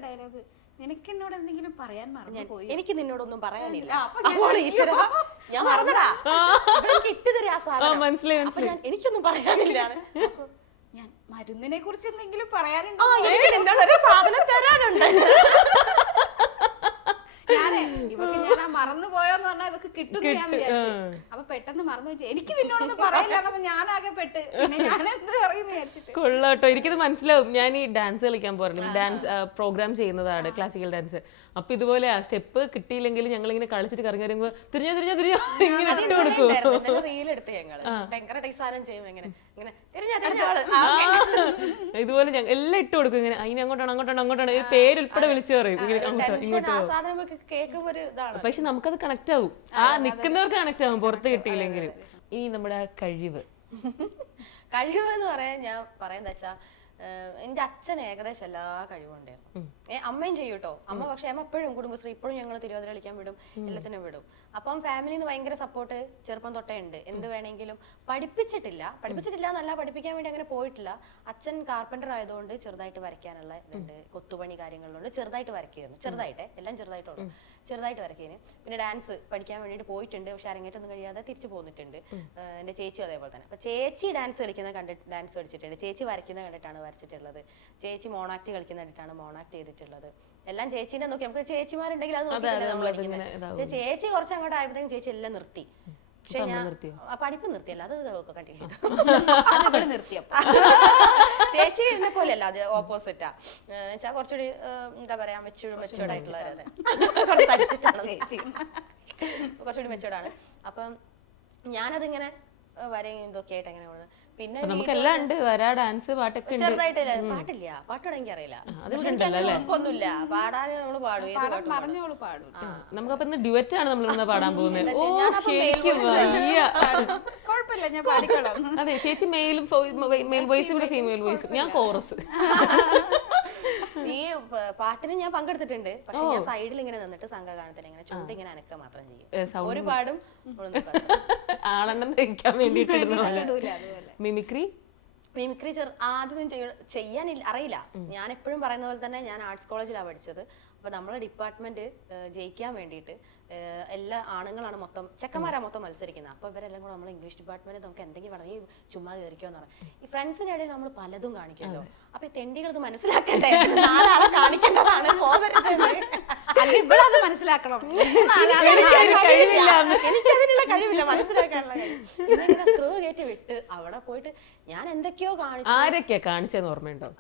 ഡയലോഗ്, നിനക്ക് എന്നോട് എന്തെങ്കിലും പറയാൻ മറന്നുപോയി. എനിക്ക് നിന്നോടൊന്നും പറയാനില്ല. ഞാൻ മറന്നടാ, ഇട്ടുതരാ സാധനം. മനസ്സിലായി. എനിക്കൊന്നും പറയാനില്ല. ഞാൻ മരുന്നിനെ കുറിച്ച് എന്തെങ്കിലും പറയാനുണ്ടോ? സാധനം തരാനുണ്ട്. ഇവക്ക് ഞാൻ മറന്നു പോയോന്ന് പറഞ്ഞാൽ ഇവക്ക് കിട്ടും ഞാൻ വിചാരിച്ചു. അപ്പൊ പെട്ടെന്ന് മറന്നു വെച്ചു, എനിക്ക് നിന്നോടൊന്നും പറയില്ല. ഞാനാകെ പെട്ട്, ഞാൻ എന്ത് പറയുന്നു വിചാരിച്ചിട്ട്. കൊള്ളാട്ടോ, എനിക്കിത് മനസ്സിലാവും. ഞാൻ ഈ ഡാൻസ് കളിക്കാൻ പോറില്ല, ഡാൻസ് പ്രോഗ്രാം ചെയ്യുന്നതാണ്, ക്ലാസിക്കൽ ഡാൻസ്. അപ്പൊ ഇതുപോലെ ആ സ്റ്റെപ്പ് കിട്ടിയില്ലെങ്കിൽ ഞങ്ങൾ ഇങ്ങനെ കളിച്ചിട്ട് കറങ്ങി വരുമ്പോ തിരിഞ്ഞോ ഇങ്ങനെ ഇട്ട് കൊടുക്കും. റീലെടുത്ത് ഞങ്ങള് ഇതുപോലെ ഞങ്ങൾ എല്ലാം ഇട്ട് കൊടുക്കും. ഇങ്ങനെ അതിന് അങ്ങോട്ടാണ് പേരുൾപ്പെടെ വിളിച്ചു പറയും, ഇങ്ങോട്ട് പക്ഷെ നമുക്കത് കണക്ട് ആവും. ആ നിക്കുന്നവർക്ക് കണക്ട് ആവും, പുറത്ത് കിട്ടിയില്ലെങ്കിലും. ഇനി നമ്മുടെ കഴിവ് എന്ന് പറയാൻ ഞാൻ പറയാന്ന് വെച്ചാ, എന്റെ അച്ഛൻ ഏകദേശം എല്ലാ കഴിവുണ്ടായിരുന്നു. അമ്മയും ചെയ്യൂട്ടോ. അമ്മ പക്ഷെ അമ്മ എപ്പോഴും കുടുംബശ്രീ, ഇപ്പോഴും ഞങ്ങൾ തിരുവാതിര കളിക്കാൻ വിടും, എല്ലാത്തിനും വിടും. അപ്പം ഫാമിലിന്ന് ഭയങ്കര സപ്പോർട്ട് ചെറുപ്പം തൊട്ടേ ഉണ്ട്. എന്ത് വേണമെങ്കിലും പഠിപ്പിച്ചിട്ടില്ല എന്നല്ല, പഠിപ്പിക്കാൻ വേണ്ടി അങ്ങനെ പോയിട്ടില്ല. അച്ഛൻ കാർപ്പന്റർ ആയതുകൊണ്ട് ചെറുതായിട്ട് വരയ്ക്കാനുള്ള ഇതുണ്ട്, കൊത്തുപണി കാര്യങ്ങളിലുണ്ട്. ചെറുതായിട്ട് വരയ്ക്കുന്നു, എല്ലാം ചെറുതായിട്ട് വരയ്ക്കുന്നു. പിന്നെ ഡാൻസ് പഠിക്കാൻ വേണ്ടിയിട്ട് പോയിട്ടുണ്ട്, പക്ഷെ അരങ്ങേറ്റൊന്നും കഴിയാതെ തിരിച്ചു പോന്നിട്ടുണ്ട്. എന്റെ ചേച്ചി അതേപോലെ തന്നെ. അപ്പൊ ചേച്ചി ഡാൻസ് കളിക്കുന്നത് കണ്ടിട്ട് ഡാൻസ് പഠിച്ചിട്ടുണ്ട്, ചേച്ചി വരയ്ക്കുന്നത് കണ്ടിട്ടാണ് വരച്ചിട്ടുള്ളത്, ചേച്ചി മോണാക്ട് കളിക്കുന്ന കണ്ടിട്ടാണ് മോണാക്ട് ചെയ്തിട്ടുള്ളത്. എല്ലാം ചേച്ചീനെ നോക്കി, നമുക്ക് ചേച്ചിമാരുണ്ടെങ്കിൽ അത് നോക്കിയിട്ടാണ് നമ്മൾ പഠിക്കുന്നത്. പക്ഷെ ചേച്ചി കുറച്ച് അങ്ങോട്ട് ആയപ്പോഴത്തേക്കും ചേച്ചി എല്ലാം നിർത്തി. പക്ഷെ ഞാൻ പഠിപ്പ് നിർത്തിയല്ല, അത് കണ്ടിന്യൂ ചെയ്തു. ചേച്ചി എന്നെ പോലെയല്ല, അത് ഓപ്പോസിറ്റാ. വെച്ചാൽ കുറച്ചുകൂടി എന്താ പറയാ, മെച്ചൂർഡ് ആയിട്ടുള്ളവരത്. കുറച്ചുകൂടി മെച്ചൂർഡാണ്. അപ്പം ഞാനതിങ്ങനെ വരയും ഇതൊക്കെ ആയിട്ട് അങ്ങനെ പോകുന്നത്. പിന്നെ നമുക്കെല്ലാം ഉണ്ട്, വരാ ഡാൻസ് പാട്ടൊക്കെ ഉണ്ട്. ചെറുതായിട്ടില്ല, പാട്ടില്ല, പാട്ടോടെ എനിക്കറിയില്ല. ഉറപ്പൊന്നുമില്ല, പാടാൻ നമ്മള് പാടും, ഏത് പാട്ടും പാടും. പറഞ്ഞോളൂ പാടും. നമുക്കപ്പൊ ഇന്ന് ഡ്യുവറ്റ് ആണ് നമ്മൾ പാടാൻ പോകുന്നത്. ഓ ശരിക്കും വയ്യ. കുഴപ്പമില്ല, ഞാൻ പാടിക്കോളാം. അതെ, ചേച്ചി മെയിൽ വോയിസും കൂടെ ഫീമെയിൽ വോയിസും, ഞാൻ കോറസ്. ഈ പാട്ടിന് ഞാൻ പങ്കെടുത്തിട്ടുണ്ട്, പക്ഷെ ഞാൻ സൈഡിൽ ഇങ്ങനെ നിന്നിട്ട് സംഘഗാനത്തിന് ഇങ്ങനെ ചുണ്ട് ഇങ്ങനെ അനക്ക മാത്രം ചെയ്യും. ഒരു പാടും ആണെണ്ണം ധരിക്കാൻ വേണ്ടിട്ട്. മിമിക്രി മിമിക്രി ആദ്യം ചെയ്യാൻ അറിയില്ല. ഞാൻ എപ്പോഴും പറയുന്ന പോലെ തന്നെ ഞാൻ ആർട്സ് കോളേജിലാണ് പഠിച്ചത്. അപ്പൊ നമ്മളെ ഡിപ്പാർട്ട്മെന്റ് ജയിക്കാൻ വേണ്ടിയിട്ട് എല്ലാ ആണുങ്ങളാണ് മൊത്തം, ചെക്കന്മാരാ മൊത്തം മത്സരിക്കുന്നത്. അപ്പൊ ഇവരെല്ലാം കൂടെ നമ്മൾ ഇംഗ്ലീഷ് ഡിപ്പാർട്ട്മെന്റ് നമുക്ക് എന്തെങ്കിലും പറഞ്ഞു ഈ ചുമ്മാ കയറിക്കോന്ന് പറഞ്ഞു. ഈ ഫ്രണ്ട്സിന്റെ ഇടയിൽ നമ്മൾ പലതും കാണിക്കുമല്ലോ. അപ്പൊ ഈ തെണ്ടികൾ ഇത് മനസ്സിലാക്കണ്ടേ, നാലാളെ കാണിക്കേണ്ടതാണ്, ഇവിടെ അത് മനസ്സിലാക്കണം. എനിക്കതിനുള്ള കഴിവില്ല, മനസ്സിലാക്കാനുള്ള കഴിവ്. ഇങ്ങനെ സ്ക്രൂ കയറ്റി വിട്ട് അവിടെ പോയിട്ട് ഞാൻ എന്തൊക്കെയോ കാണിച്ചു. ആരൊക്കെയാ കാണിച്ചെന്ന് ഓർമ്മയുണ്ടോ?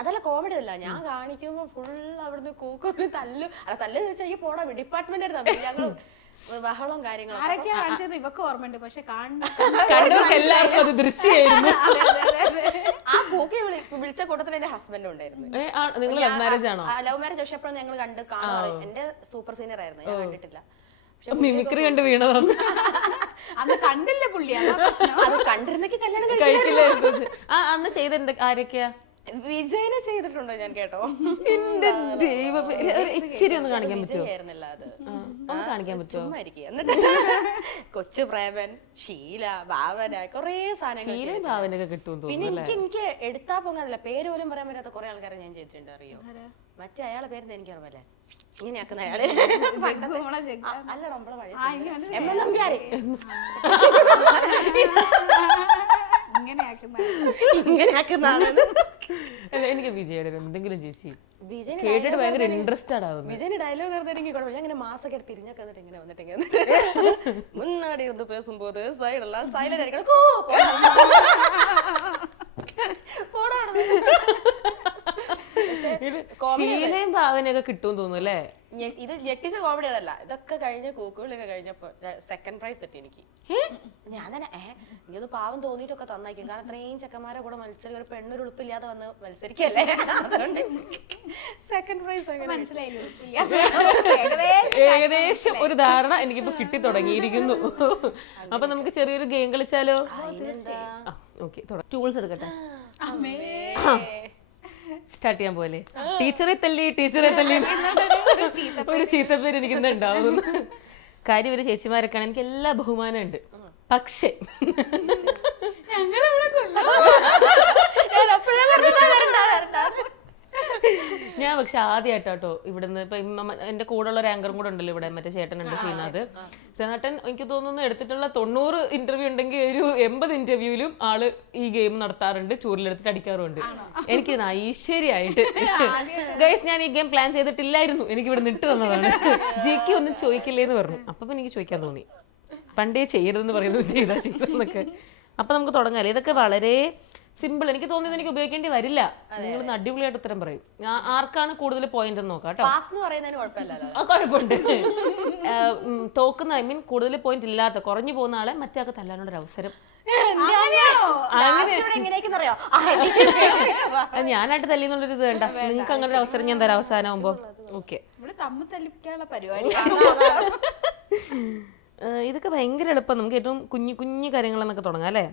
അതല്ല കോമഡി അല്ല, ഞാൻ കാണിക്കുമ്പോ ഫുൾ അവിടുന്ന് കൂക്കൊണ്ട് തല്ല് വെച്ചാൽ ഈ പോണ ഡിപ്പാർട്ട്മെന്റ് തമ്മിൽ ഞങ്ങൾ ബഹളവും കാര്യങ്ങളും. ആരൊക്കെയാ കാണിച്ചത് ഇവക്ക് ഓർമ്മയുണ്ട്, പക്ഷെ കണ്ടവർക്ക് എല്ലാവർക്കും അത് ദൃശ്യമായിരുന്നു. ആ കൂക്കി വിളിച്ച കൂട്ടത്തിൽ എന്റെ ഹസ്ബൻഡും ഉണ്ടായിരുന്നു. നിങ്ങൾ ലവ് മാരേജ് ആണോ? Love marriage. പക്ഷെ എപ്പോഴും ഞങ്ങൾ കാണാറ്, എന്റെ സൂപ്പർ സീനിയർ ആയിരുന്നു, ഞാൻ കണ്ടിട്ടില്ല. മിമിക്രി കണ്ട് വീണതാണ്. അന്ന് കണ്ടില്ല പുള്ളി, അത് കണ്ടിരുന്നെങ്കിൽ കല്യാണം കഴിക്കില്ലായിരുന്നു. അന്ന് ചെയ്ത ആരൊക്കെയാ? വിജയനെ ചെയ്തിട്ടുണ്ടോ ഞാൻ കേട്ടോ? എന്റെ ദൈവം, ഇച്ചിരി ഒന്ന് കാണിക്കാൻ പറ്റുമോ? കാണിക്കാൻ പറ്റുമോ? എന്നിട്ട് കൊച്ചു പ്രേമൻ, ഷീല, ഭാവന, കൊറേ സാധനങ്ങൾ. ഭാവനൊക്കെ കിട്ടും. പിന്നെ എനിക്ക് എടുത്താ പോകാനില്ല, പേര് പോലും പറയാൻ പറ്റാത്ത കുറെ ആൾക്കാരെ ഞാൻ ചെയ്തിട്ടുണ്ട്, അറിയോ? മറ്റേ അയാളെ പേരെന്താ എനിക്ക് ഓർമ്മല്ലേ, ഇങ്ങനെയാക്കുന്ന അയാളെ അല്ല നമ്മളെ പഴയ എം എൻ നമ്പ്യാര് ഇങ്ങനെയാക്കുന്നതാണ്. എനിക്ക് വിജയുടെ എന്തെങ്കിലും ചേച്ചി കേട്ടിട്ട് ഭയങ്കര ഇൻട്രസ്റ്റഡ് ആവുന്നു. വിജയന് ഡയലോഗ് പറഞ്ഞിട്ടെങ്കിൽ കുഴപ്പമില്ല, ഞാൻ ഇങ്ങനെ മാസൊക്കെ തിരിഞ്ഞൊക്കെ വന്നിട്ട് ഇങ്ങനെ വന്നിട്ട് മുന്നാടി ഒന്ന് പേസുമ്പോ സൈഡെല്ലാം സൈലന്റ് ആയിരിക്കണം. ഷീലയും ഭാവനയൊക്കെ കിട്ടും തോന്നുന്നു അല്ലേ? ഇത് ഞെട്ടിച്ച കോമഡി അതല്ല, ഇതൊക്കെ കഴിഞ്ഞ കൂക്കുകളൊക്കെ കഴിഞ്ഞപ്പോ സെക്കൻഡ് പ്രൈസ് എത്തി എനിക്ക്. ഞാൻ തന്നെ എനിക്കൊന്ന് പാവം തോന്നിയിട്ടൊക്കെ തന്നായിരിക്കും, കാരണം അത്രയും ചെക്കന്മാരെ കൂടെ മത്സരം, ഒരു പെണ്ണൊരു ഉളുപ്പില്ലാതെ വന്ന് മത്സരിക്കല്ലേ, അതുകൊണ്ട് സെക്കൻഡ് പ്രൈസ് മനസ്സിലായില്ല. ഏകദേശം ഒരു ധാരണ എനിക്കിപ്പോ കിട്ടി തുടങ്ങിയിരിക്കുന്നു. അപ്പൊ നമുക്ക് ചെറിയൊരു ഗെയിം കളിച്ചാലോ? ഓക്കെ, ടൂൾസ് എടുക്കട്ടെ, സ്റ്റാർട്ട് ചെയ്യാൻ പോലെ. ടീച്ചറെ തല്ലി ഒരു ചീത്തപ്പേര് എനിക്ക് ഉണ്ടാവും. കാര്യം ഒരു ചേച്ചിമാരൊക്കെയാണ്, എനിക്ക് എല്ലാ ബഹുമാനം ഉണ്ട്. പക്ഷേ ഞാൻ പക്ഷെ ആദ്യമായിട്ടോ ഇവിടുന്ന് ഇപ്പൊ എന്റെ കൂടെ ഉള്ള ഒരു ആങ്കറും കൂടെ ഉണ്ടല്ലോ ഇവിടെ, മറ്റേ ചേട്ടനുണ്ട് ശ്രീനാഥ്. ശ്രീനാഥൻ എനിക്ക് തോന്നുന്നു എടുത്തിട്ടുള്ള 90 ഇന്റർവ്യൂ ഉണ്ടെങ്കിൽ ഒരു 80 ഇന്റർവ്യൂലും ആള് ഈ ഗെയിം നടത്താറുണ്ട്, ചൂരിലെടുത്തിട്ട് അടിക്കാറുണ്ട്. എനിക്ക് ഐശ്വര്യമായിട്ട് ഗൈസ്, ഞാൻ ഈ ഗെയിം പ്ലാൻ ചെയ്തിട്ടില്ലായിരുന്നു, എനിക്ക് ഇവിടെ നിട്ട് തന്നതാണ്. ജിക്ക് ഒന്നും ചോദിക്കില്ലേന്ന് പറഞ്ഞു. അപ്പം എനിക്ക് ചോദിക്കാൻ തോന്നി, പണ്ടേ ചെയ്യരുതെന്ന് പറയുന്നത് ചെയ്താ ശീലം. അപ്പൊ നമുക്ക് തുടങ്ങാല്ലേ? ഇതൊക്കെ വളരെ സിമ്പിൾ, എനിക്ക് തോന്നിയത് എനിക്ക് ഉപയോഗിക്കേണ്ടി വരില്ല. നിങ്ങൾ അടിപൊളിയായിട്ട് ഉത്തരം പറയും. ആർക്കാണ് കൂടുതൽ പോയിന്റ് എന്ന് നോക്കാം കേട്ടോ. കുഴപ്പമുണ്ട്. തോക്കുന്ന ഐ മീൻ കൂടുതൽ പോയിന്റ് ഇല്ലാത്ത കുറഞ്ഞു പോകുന്ന ആളെ മറ്റാൾക്ക് തല്ലാനുള്ള ഒരു അവസരം. ഞാനായിട്ട് തല്ലിന്നുള്ളൊരു ഇത് വേണ്ട, നിങ്ങൾക്ക് അങ്ങനെ ഒരു അവസരം ഞാൻ തരാം അവസാനമാകുമ്പോ. ഓക്കെ, ഇതൊക്കെ ഭയങ്കര എളുപ്പം. നമുക്ക് ഏറ്റവും കുഞ്ഞു കുഞ്ഞു കാര്യങ്ങളെന്നൊക്കെ തുടങ്ങാം അല്ലേ?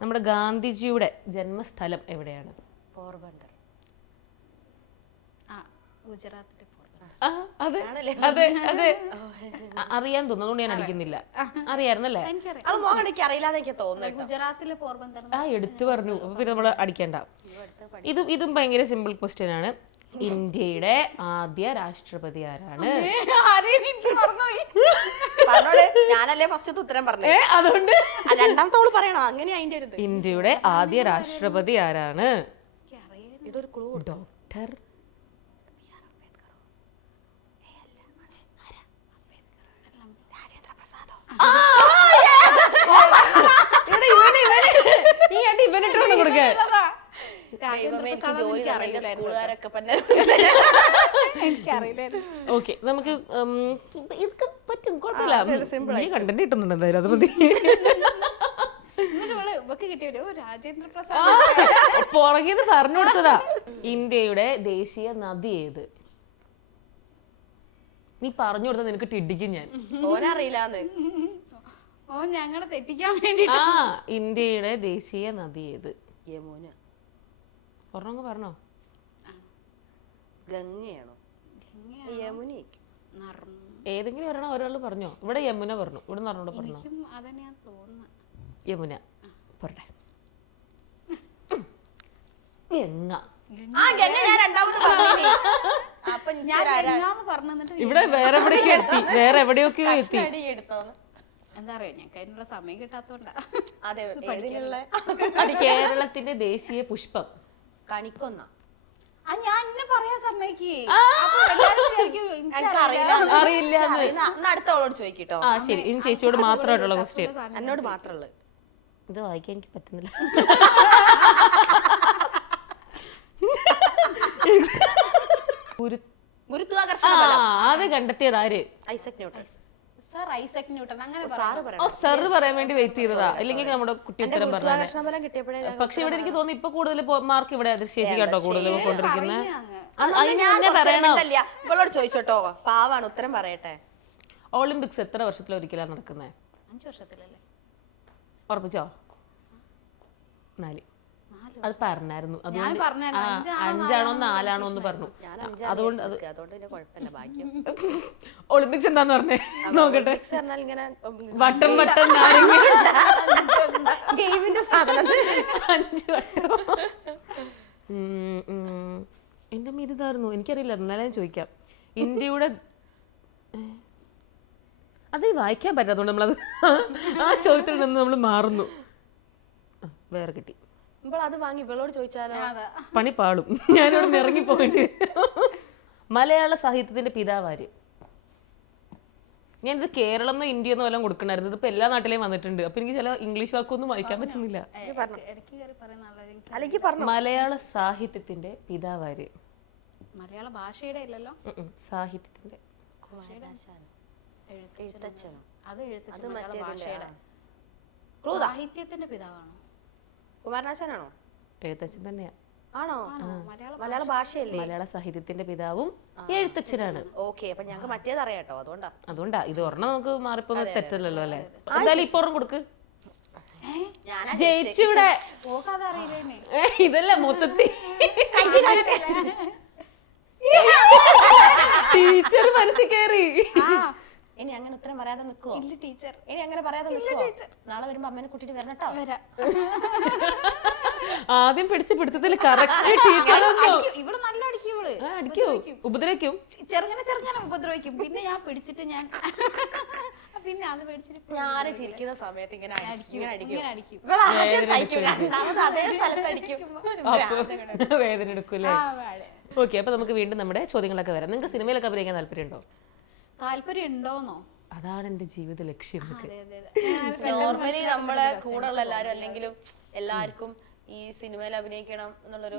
നമ്മുടെ ഗാന്ധിജിയുടെ ജന്മസ്ഥലം എവിടെയാണ്? പോർബന്ദർ. അതെ അതെ അതെ, അറിയാൻ തോന്നുന്നു, അതുകൊണ്ട് ഞാൻ അടിക്കുന്നില്ല. അറിയായിരുന്നല്ലേ? ഗുജറാത്തിലെ പോർബന്ദർ. എടുത്തു പറഞ്ഞു, പിന്നെ നമ്മള് അടിക്കണ്ട. ഇതും ഭയങ്കര സിമ്പിൾ ക്വസ്റ്റ്യൻ ആണ്. ഇന്ത്യയുടെ ആദ്യ രാഷ്ട്രപതി ആരാണ്? ഞാനല്ലേ ഫസ്റ്റ് ഉത്തരം പറഞ്ഞേ, അതുകൊണ്ട് രണ്ടാമത്തോള് പറയണോ? അങ്ങനെ അതിന്റെ ഒരു ഇന്ത്യയുടെ ആദ്യ രാഷ്ട്രപതി ആരാണ്? ഡോക്ടർ ഇവനിട്ടോണ്ട് കൊടുക്കാൻ. ഓക്കെ, നമുക്ക് ഇതൊക്കെ പറ്റും, കുഴപ്പമില്ല. നീ കണ്ടന്റ് കിട്ടുന്നുണ്ട് എന്തായാലും, അത് മതി. എന്നിട്ട് ഇവക്ക് കിട്ടിയോ രാജേന്ദ്ര പ്രസാദ് പുറകിന്ന് പറഞ്ഞു കൊടുത്തതാ. ഇന്ത്യയുടെ ദേശീയ നദി ഏത്? നീ പറഞ്ഞു കൊടുത്ത നിനക്ക് ടിഡിക്കും ഞാൻ. ഓനറിയില്ലാന്ന്. ഓ ഞങ്ങളെ തെറ്റിക്കാൻ വേണ്ടി. ആ, ഇന്ത്യയുടെ ദേശീയ നദി ഏത്? യമുന. ഒരെണ്ണം പറഞ്ഞോ. ഗംഗയാണോ? യമുന. ഏതെങ്കിലും ഒരെണ്ണം ഒരാൾ പറഞ്ഞോ. ഇവിടെ യമുന പറഞ്ഞു, ഇവിടെ പറഞ്ഞോട് പറഞ്ഞോ. അതന്നെയാ തോന്നുന്നു. യമുന പറട്ടെ. ഗംഗ. ഞാൻ രണ്ടാമത് പറഞ്ഞു. അപ്പൊ ഞാൻ ഗംഗാന്ന് പറഞ്ഞിട്ട് ഇവിടെ വേറെ എവിടേക്കോ എത്തി, വേറെ എവിടെയൊക്കെയോ എത്തി. എന്താ പറയാ, ഞങ്ങൾക്ക് അതിനുള്ള സമയം കിട്ടാത്തോണ്ടാ. അതെ, കേരളത്തിന്റെ ദേശീയ പുഷ്പം? കണിക്കൊന്ന. ഞാൻ എന്നെ പറയാൻ സമ്മതിക്കേ. അറിയില്ല. അടുത്തോളോട് ചോദിക്കട്ടോ. ആ ശരി, ഇനി ചേച്ചിയോട് മാത്രമായിട്ടുള്ള ക്വസ്റ്റ്യൻ. എന്നോട് മാത്രമുള്ളത്. ഇത് വായിക്കാൻ എനിക്ക് പറ്റുന്നില്ല. ഗുരുത്വാകർഷണ. അത് കണ്ടെത്തിയത് ആര്? Isaac Newton. Sir Isaac Newton. അങ്ങനെ സാറ് പറയാൻ വേണ്ടി വെയിറ്റ് ചെയ്തതാ, അല്ലെങ്കിൽ നമ്മുടെ കുട്ടി ഉത്തരം പറഞ്ഞു. ഗുരുത്വാകർഷണബലം കിട്ടിയപ്പോഴേ. പക്ഷെ ഇവിടെ എനിക്ക് തോന്നുന്നു ഇപ്പൊ കൂടുതൽ മാർക്ക് ഇവിടെ ചേച്ചിക്കാട്ടോ കൂടുതൽ കൊണ്ടിരിക്കുന്നത്. ഇവളോട് ചോദിച്ചോട്ടോ, പാവാണ്, ഉത്തരം പറയട്ടെ. ഒളിമ്പിക്സ് എത്ര വർഷത്തിലൊരിക്കലാണ് നടക്കുന്നത്? 5 വർഷത്തിലല്ലേ? ഉറപ്പിച്ചോ? 4. അത് പറഞ്ഞായിരുന്നു. അതുകൊണ്ട് 5ആണോ 4ആണോ എന്ന് പറഞ്ഞു. അതുകൊണ്ട് ഒളിമ്പിക്സ് എന്താന്ന് പറഞ്ഞേ നോക്കട്ടെ. വട്ടം വട്ടം ഗെയിമിന്റെ സാധനം 5 വട്ടം. എന്റെ അമ്മ ഇതായിരുന്നു, എനിക്കറിയില്ല, എന്നാലും ഞാൻ ചോദിക്കാം. ഇന്ത്യയുടെ അത് വായിക്കാൻ പറ്റാത്തതുകൊണ്ട് നമ്മളത് ആ ചോദ്യത്തിൽ നിന്ന് നമ്മൾ മാറുന്നു. വേറെ കിട്ടി. അത് വാങ്ങി ഇവളോട് ചോദിച്ചാലോ? പണി പാളും, ഞാനിവിടെ ഇറങ്ങി പോകേണ്ടി വരും. മലയാള സാഹിത്യത്തിന്റെ പിതാവാര്? ഞാനിത് കേരളം എന്നോ ഇന്ത്യ എന്നോ എല്ലാം കൊടുക്കണായിരുന്നു. ഇതിപ്പോ എല്ലാ നാട്ടിലേയും വന്നിട്ടുണ്ട്, അപ്പൊ എനിക്ക് ചില ഇംഗ്ലീഷ് വാക്കൊന്നും വായിക്കാൻ പറ്റുന്നില്ല. മലയാള സാഹിത്യത്തിന്റെ പിതാവാര്? മലയാള ഭാഷയുടെ ഇല്ലല്ലോ, സാഹിത്യത്തിന്റെ. അത് എഴുത്തച്ഛൻ മലയാള ഭാഷയുടെ. സാഹിത്യത്തിന്റെ പിതാവാണോ? കുമാരനാശാനാണോ? എഴുത്തച്ഛൻ തന്നെയാ. ആണോ? മലയാള ഭാഷയല്ലേ? മലയാള സാഹിത്യത്തിന്റെ പിതാവും എഴുത്തച്ഛനാണ്. ഓക്കെ, അപ്പൊ ഞങ്ങൾക്ക് മറ്റേത് അറിയാട്ടോ, അതുകൊണ്ടാ ഇത് ഒരെണ്ണം നമുക്ക് മാറിപ്പോ തെറ്റല്ലല്ലോ അല്ലെ. എന്തായാലും ഇപ്പൊ ഒരെണ്ണം കൊടുക്ക്. ജയിച്ചിവിടെ. ഇതല്ല മൊത്തത്തിൽ ടീച്ചർ മനസ്സിൽ കയറി. ഇനി അങ്ങനെ ഉത്തരം പറയാതെ നിൽക്കുവോ? ഇല്ല ടീച്ചർ, ഇനി അങ്ങനെ പറയാതെ നിൽക്കുവോ? നാളെ വരുമ്പോ അമ്മേനെ കൂട്ടിട്ട് വരണട്ടോ. ആദ്യം പിടിച്ച പിടുത്തത്തിൽ കറക്റ്റ് ടീച്ചർ ഇവിടെ നല്ല അടിക്കും. ഇവള് ഉപദ്രവിക്കും, ചെറുങ്ങനെ ചെറുങ്ങനെ ഉപദ്രവിക്കും. പിന്നെ ഞാൻ പിടിച്ചിട്ട് പിന്നെ അത് പിടിച്ചിട്ട് ഞാൻ ചിരിക്കുന്ന സമയത്ത് ഇങ്ങനെ അടിക്കും. വേദന എടുക്കൂലേ? ഓക്കെ, അപ്പൊ നമുക്ക് വീണ്ടും നമ്മുടെ ചോദ്യങ്ങളൊക്കെ വരാം. നിങ്ങൾക്ക് സിനിമയിലൊക്കെ അഭിനയിക്കാൻ താല്പര്യമുണ്ടോ? താല്പര്യം ഉണ്ടോന്നോ? അതാണ് എന്റെ ജീവിത ലക്ഷ്യം. നോർമലി നമ്മളെ കൂടെ ഉള്ള എല്ലാരും അല്ലെങ്കിലും എല്ലാവർക്കും ഈ സിനിമയിൽ അഭിനയിക്കണം എന്നുള്ളൊരു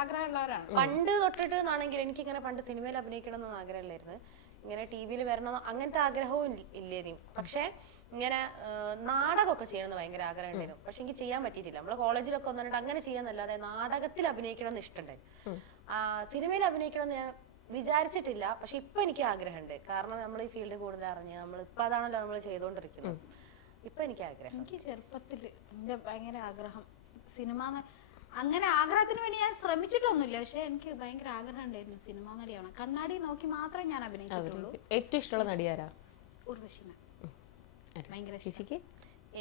ആഗ്രഹമുള്ളവരാണ്. പണ്ട് തൊട്ടിട്ടെന്നാണെങ്കിൽ എനിക്ക് ഇങ്ങനെ പണ്ട് സിനിമയിൽ അഭിനയിക്കണം എന്നൊന്നും ആഗ്രഹമില്ലായിരുന്നു. ഇങ്ങനെ TV-യിൽ വരണം അങ്ങനത്തെ ആഗ്രഹവും ഇല്ലായിരുന്നു. പക്ഷെ ഇങ്ങനെ നാടകമൊക്കെ ചെയ്യണമെന്ന് ഭയങ്കര ആഗ്രഹം ഉണ്ടായിരുന്നു. പക്ഷെ എനിക്ക് ചെയ്യാൻ പറ്റിയിട്ടില്ല. നമ്മളെ കോളേജിലൊക്കെ വന്നിട്ട് അങ്ങനെ ചെയ്യാന്നല്ലാതെ നാടകത്തിൽ അഭിനയിക്കണം എന്ന് ഇഷ്ടമുണ്ടായിരുന്നു. സിനിമയിൽ അഭിനയിക്കണം എന്ന് ഞാൻ വിചാരിച്ചിട്ടില്ല. പക്ഷെ ഇപ്പൊ എനിക്ക് ആഗ്രഹമുണ്ട്. കാരണം നമ്മൾ ഈ ഫീൽഡ് കൂടുതൽ അറിഞ്ഞ് നമ്മൾ ഇപ്പൊ അതാണല്ലോ നമ്മൾ ചെയ്തുകൊണ്ടിരിക്കുന്നത്. ഇപ്പൊ എനിക്ക് ആഗ്രഹം. എനിക്ക് ചെറുപ്പത്തില് എന്റെ ഭയങ്കര ആഗ്രഹം സിനിമ. അങ്ങനെ ആഗ്രഹത്തിന് വേണ്ടി ഞാൻ ശ്രമിച്ചിട്ടൊന്നുമില്ല. പക്ഷെ എനിക്ക് ഭയങ്കര ആഗ്രഹം ഉണ്ടായിരുന്നു സിനിമ നടിയാണ്. കണ്ണാടി നോക്കി മാത്രമേ ഞാൻ അഭിനയിച്ചിട്ടുള്ളൂ. ഏറ്റവും ഇഷ്ടമുള്ള നടിയാരാ? ഉർവശി. ഭയങ്കര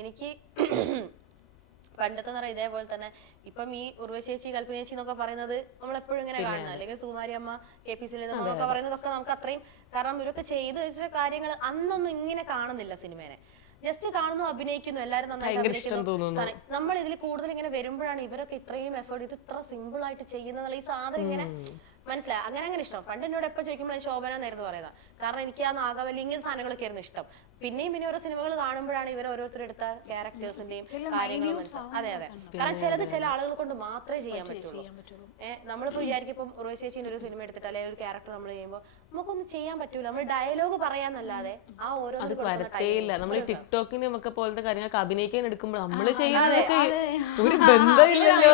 എനിക്ക് പണ്ടത്തെ നിറ ഇതേപോലെ തന്നെ ഇപ്പം ഈ ഉർവശേച്ചി കൽപ്പനേച്ചി എന്നൊക്കെ പറയുന്നത് നമ്മളെപ്പോഴും ഇങ്ങനെ കാണുന്നത്. അല്ലെങ്കിൽ സുമാരിയമ്മ, KP സുനിതമ്മ എന്നൊക്കെ പറയുന്നതൊക്കെ നമുക്ക് അത്രയും, കാരണം ഇവരൊക്കെ ചെയ്ത് വെച്ച കാര്യങ്ങൾ അന്നൊന്നും ഇങ്ങനെ കാണുന്നില്ല സിനിമേനെ. ജസ്റ്റ് കാണുന്നു, അഭിനയിക്കുന്നു, എല്ലാരും നന്നായിട്ട് അഭിനയിക്കുന്നു. നമ്മൾ ഇതിൽ കൂടുതൽ ഇങ്ങനെ വരുമ്പോഴാണ് ഇവരൊക്കെ ഇത്രയും എഫേർട്ട്, ഇത് ഇത്ര സിമ്പിൾ ആയിട്ട് ചെയ്യുന്ന ഈ സാധനം ഇങ്ങനെ മനസ്സിലായി അങ്ങനെ ഇഷ്ടം. പണ്ട് എന്നോട് എപ്പോ ചോദിക്കുമ്പോൾ ശോഭന നേരത്തെ പറയുന്നത്. കാരണം എനിക്ക് ആ നാഗവല്ലി ഇങ്ങനെ സാധനങ്ങളൊക്കെ ആയിരുന്നു ഇഷ്ടം. പിന്നെയും പിന്നെ ഓരോ സിനിമകൾ കാണുമ്പോഴാണ് ഇവർ ഓരോരുത്തരെടുത്ത ക്യാരക്ടേഴ്സിന്റെയും കാര്യങ്ങളും മനസ്സിലാവും. അതെ കാരണം ചിലത് ചില ആളുകൾ കൊണ്ട് മാത്രമേ ചെയ്യാൻ പറ്റുള്ളൂ. നമ്മളിപ്പോ വിചാരിക്കും ഇപ്പം ഉർവശി ചേച്ചിന്റെ ഒരു സിനിമ എടുത്തിട്ട് അല്ലെങ്കിൽ ഒരു ക്യാരക്ടർ നമ്മൾ ചെയ്യുമ്പോൾ നമുക്കൊന്നും ചെയ്യാൻ പറ്റൂല. നമ്മൾ ഡയലോഗ് പറയാന്നല്ലാതെ ആ ഓരോ വരത്തേയില്ല. നമ്മൾ ടിക്ടോക്കിനും ഒക്കെ പോലത്തെ കാര്യങ്ങൾക്ക് അഭിനയിക്കാൻ എടുക്കുമ്പോൾ നമ്മള് ചെയ്യുന്നതൊക്കെ ഒരു ബന്ധമില്ലല്ലോ.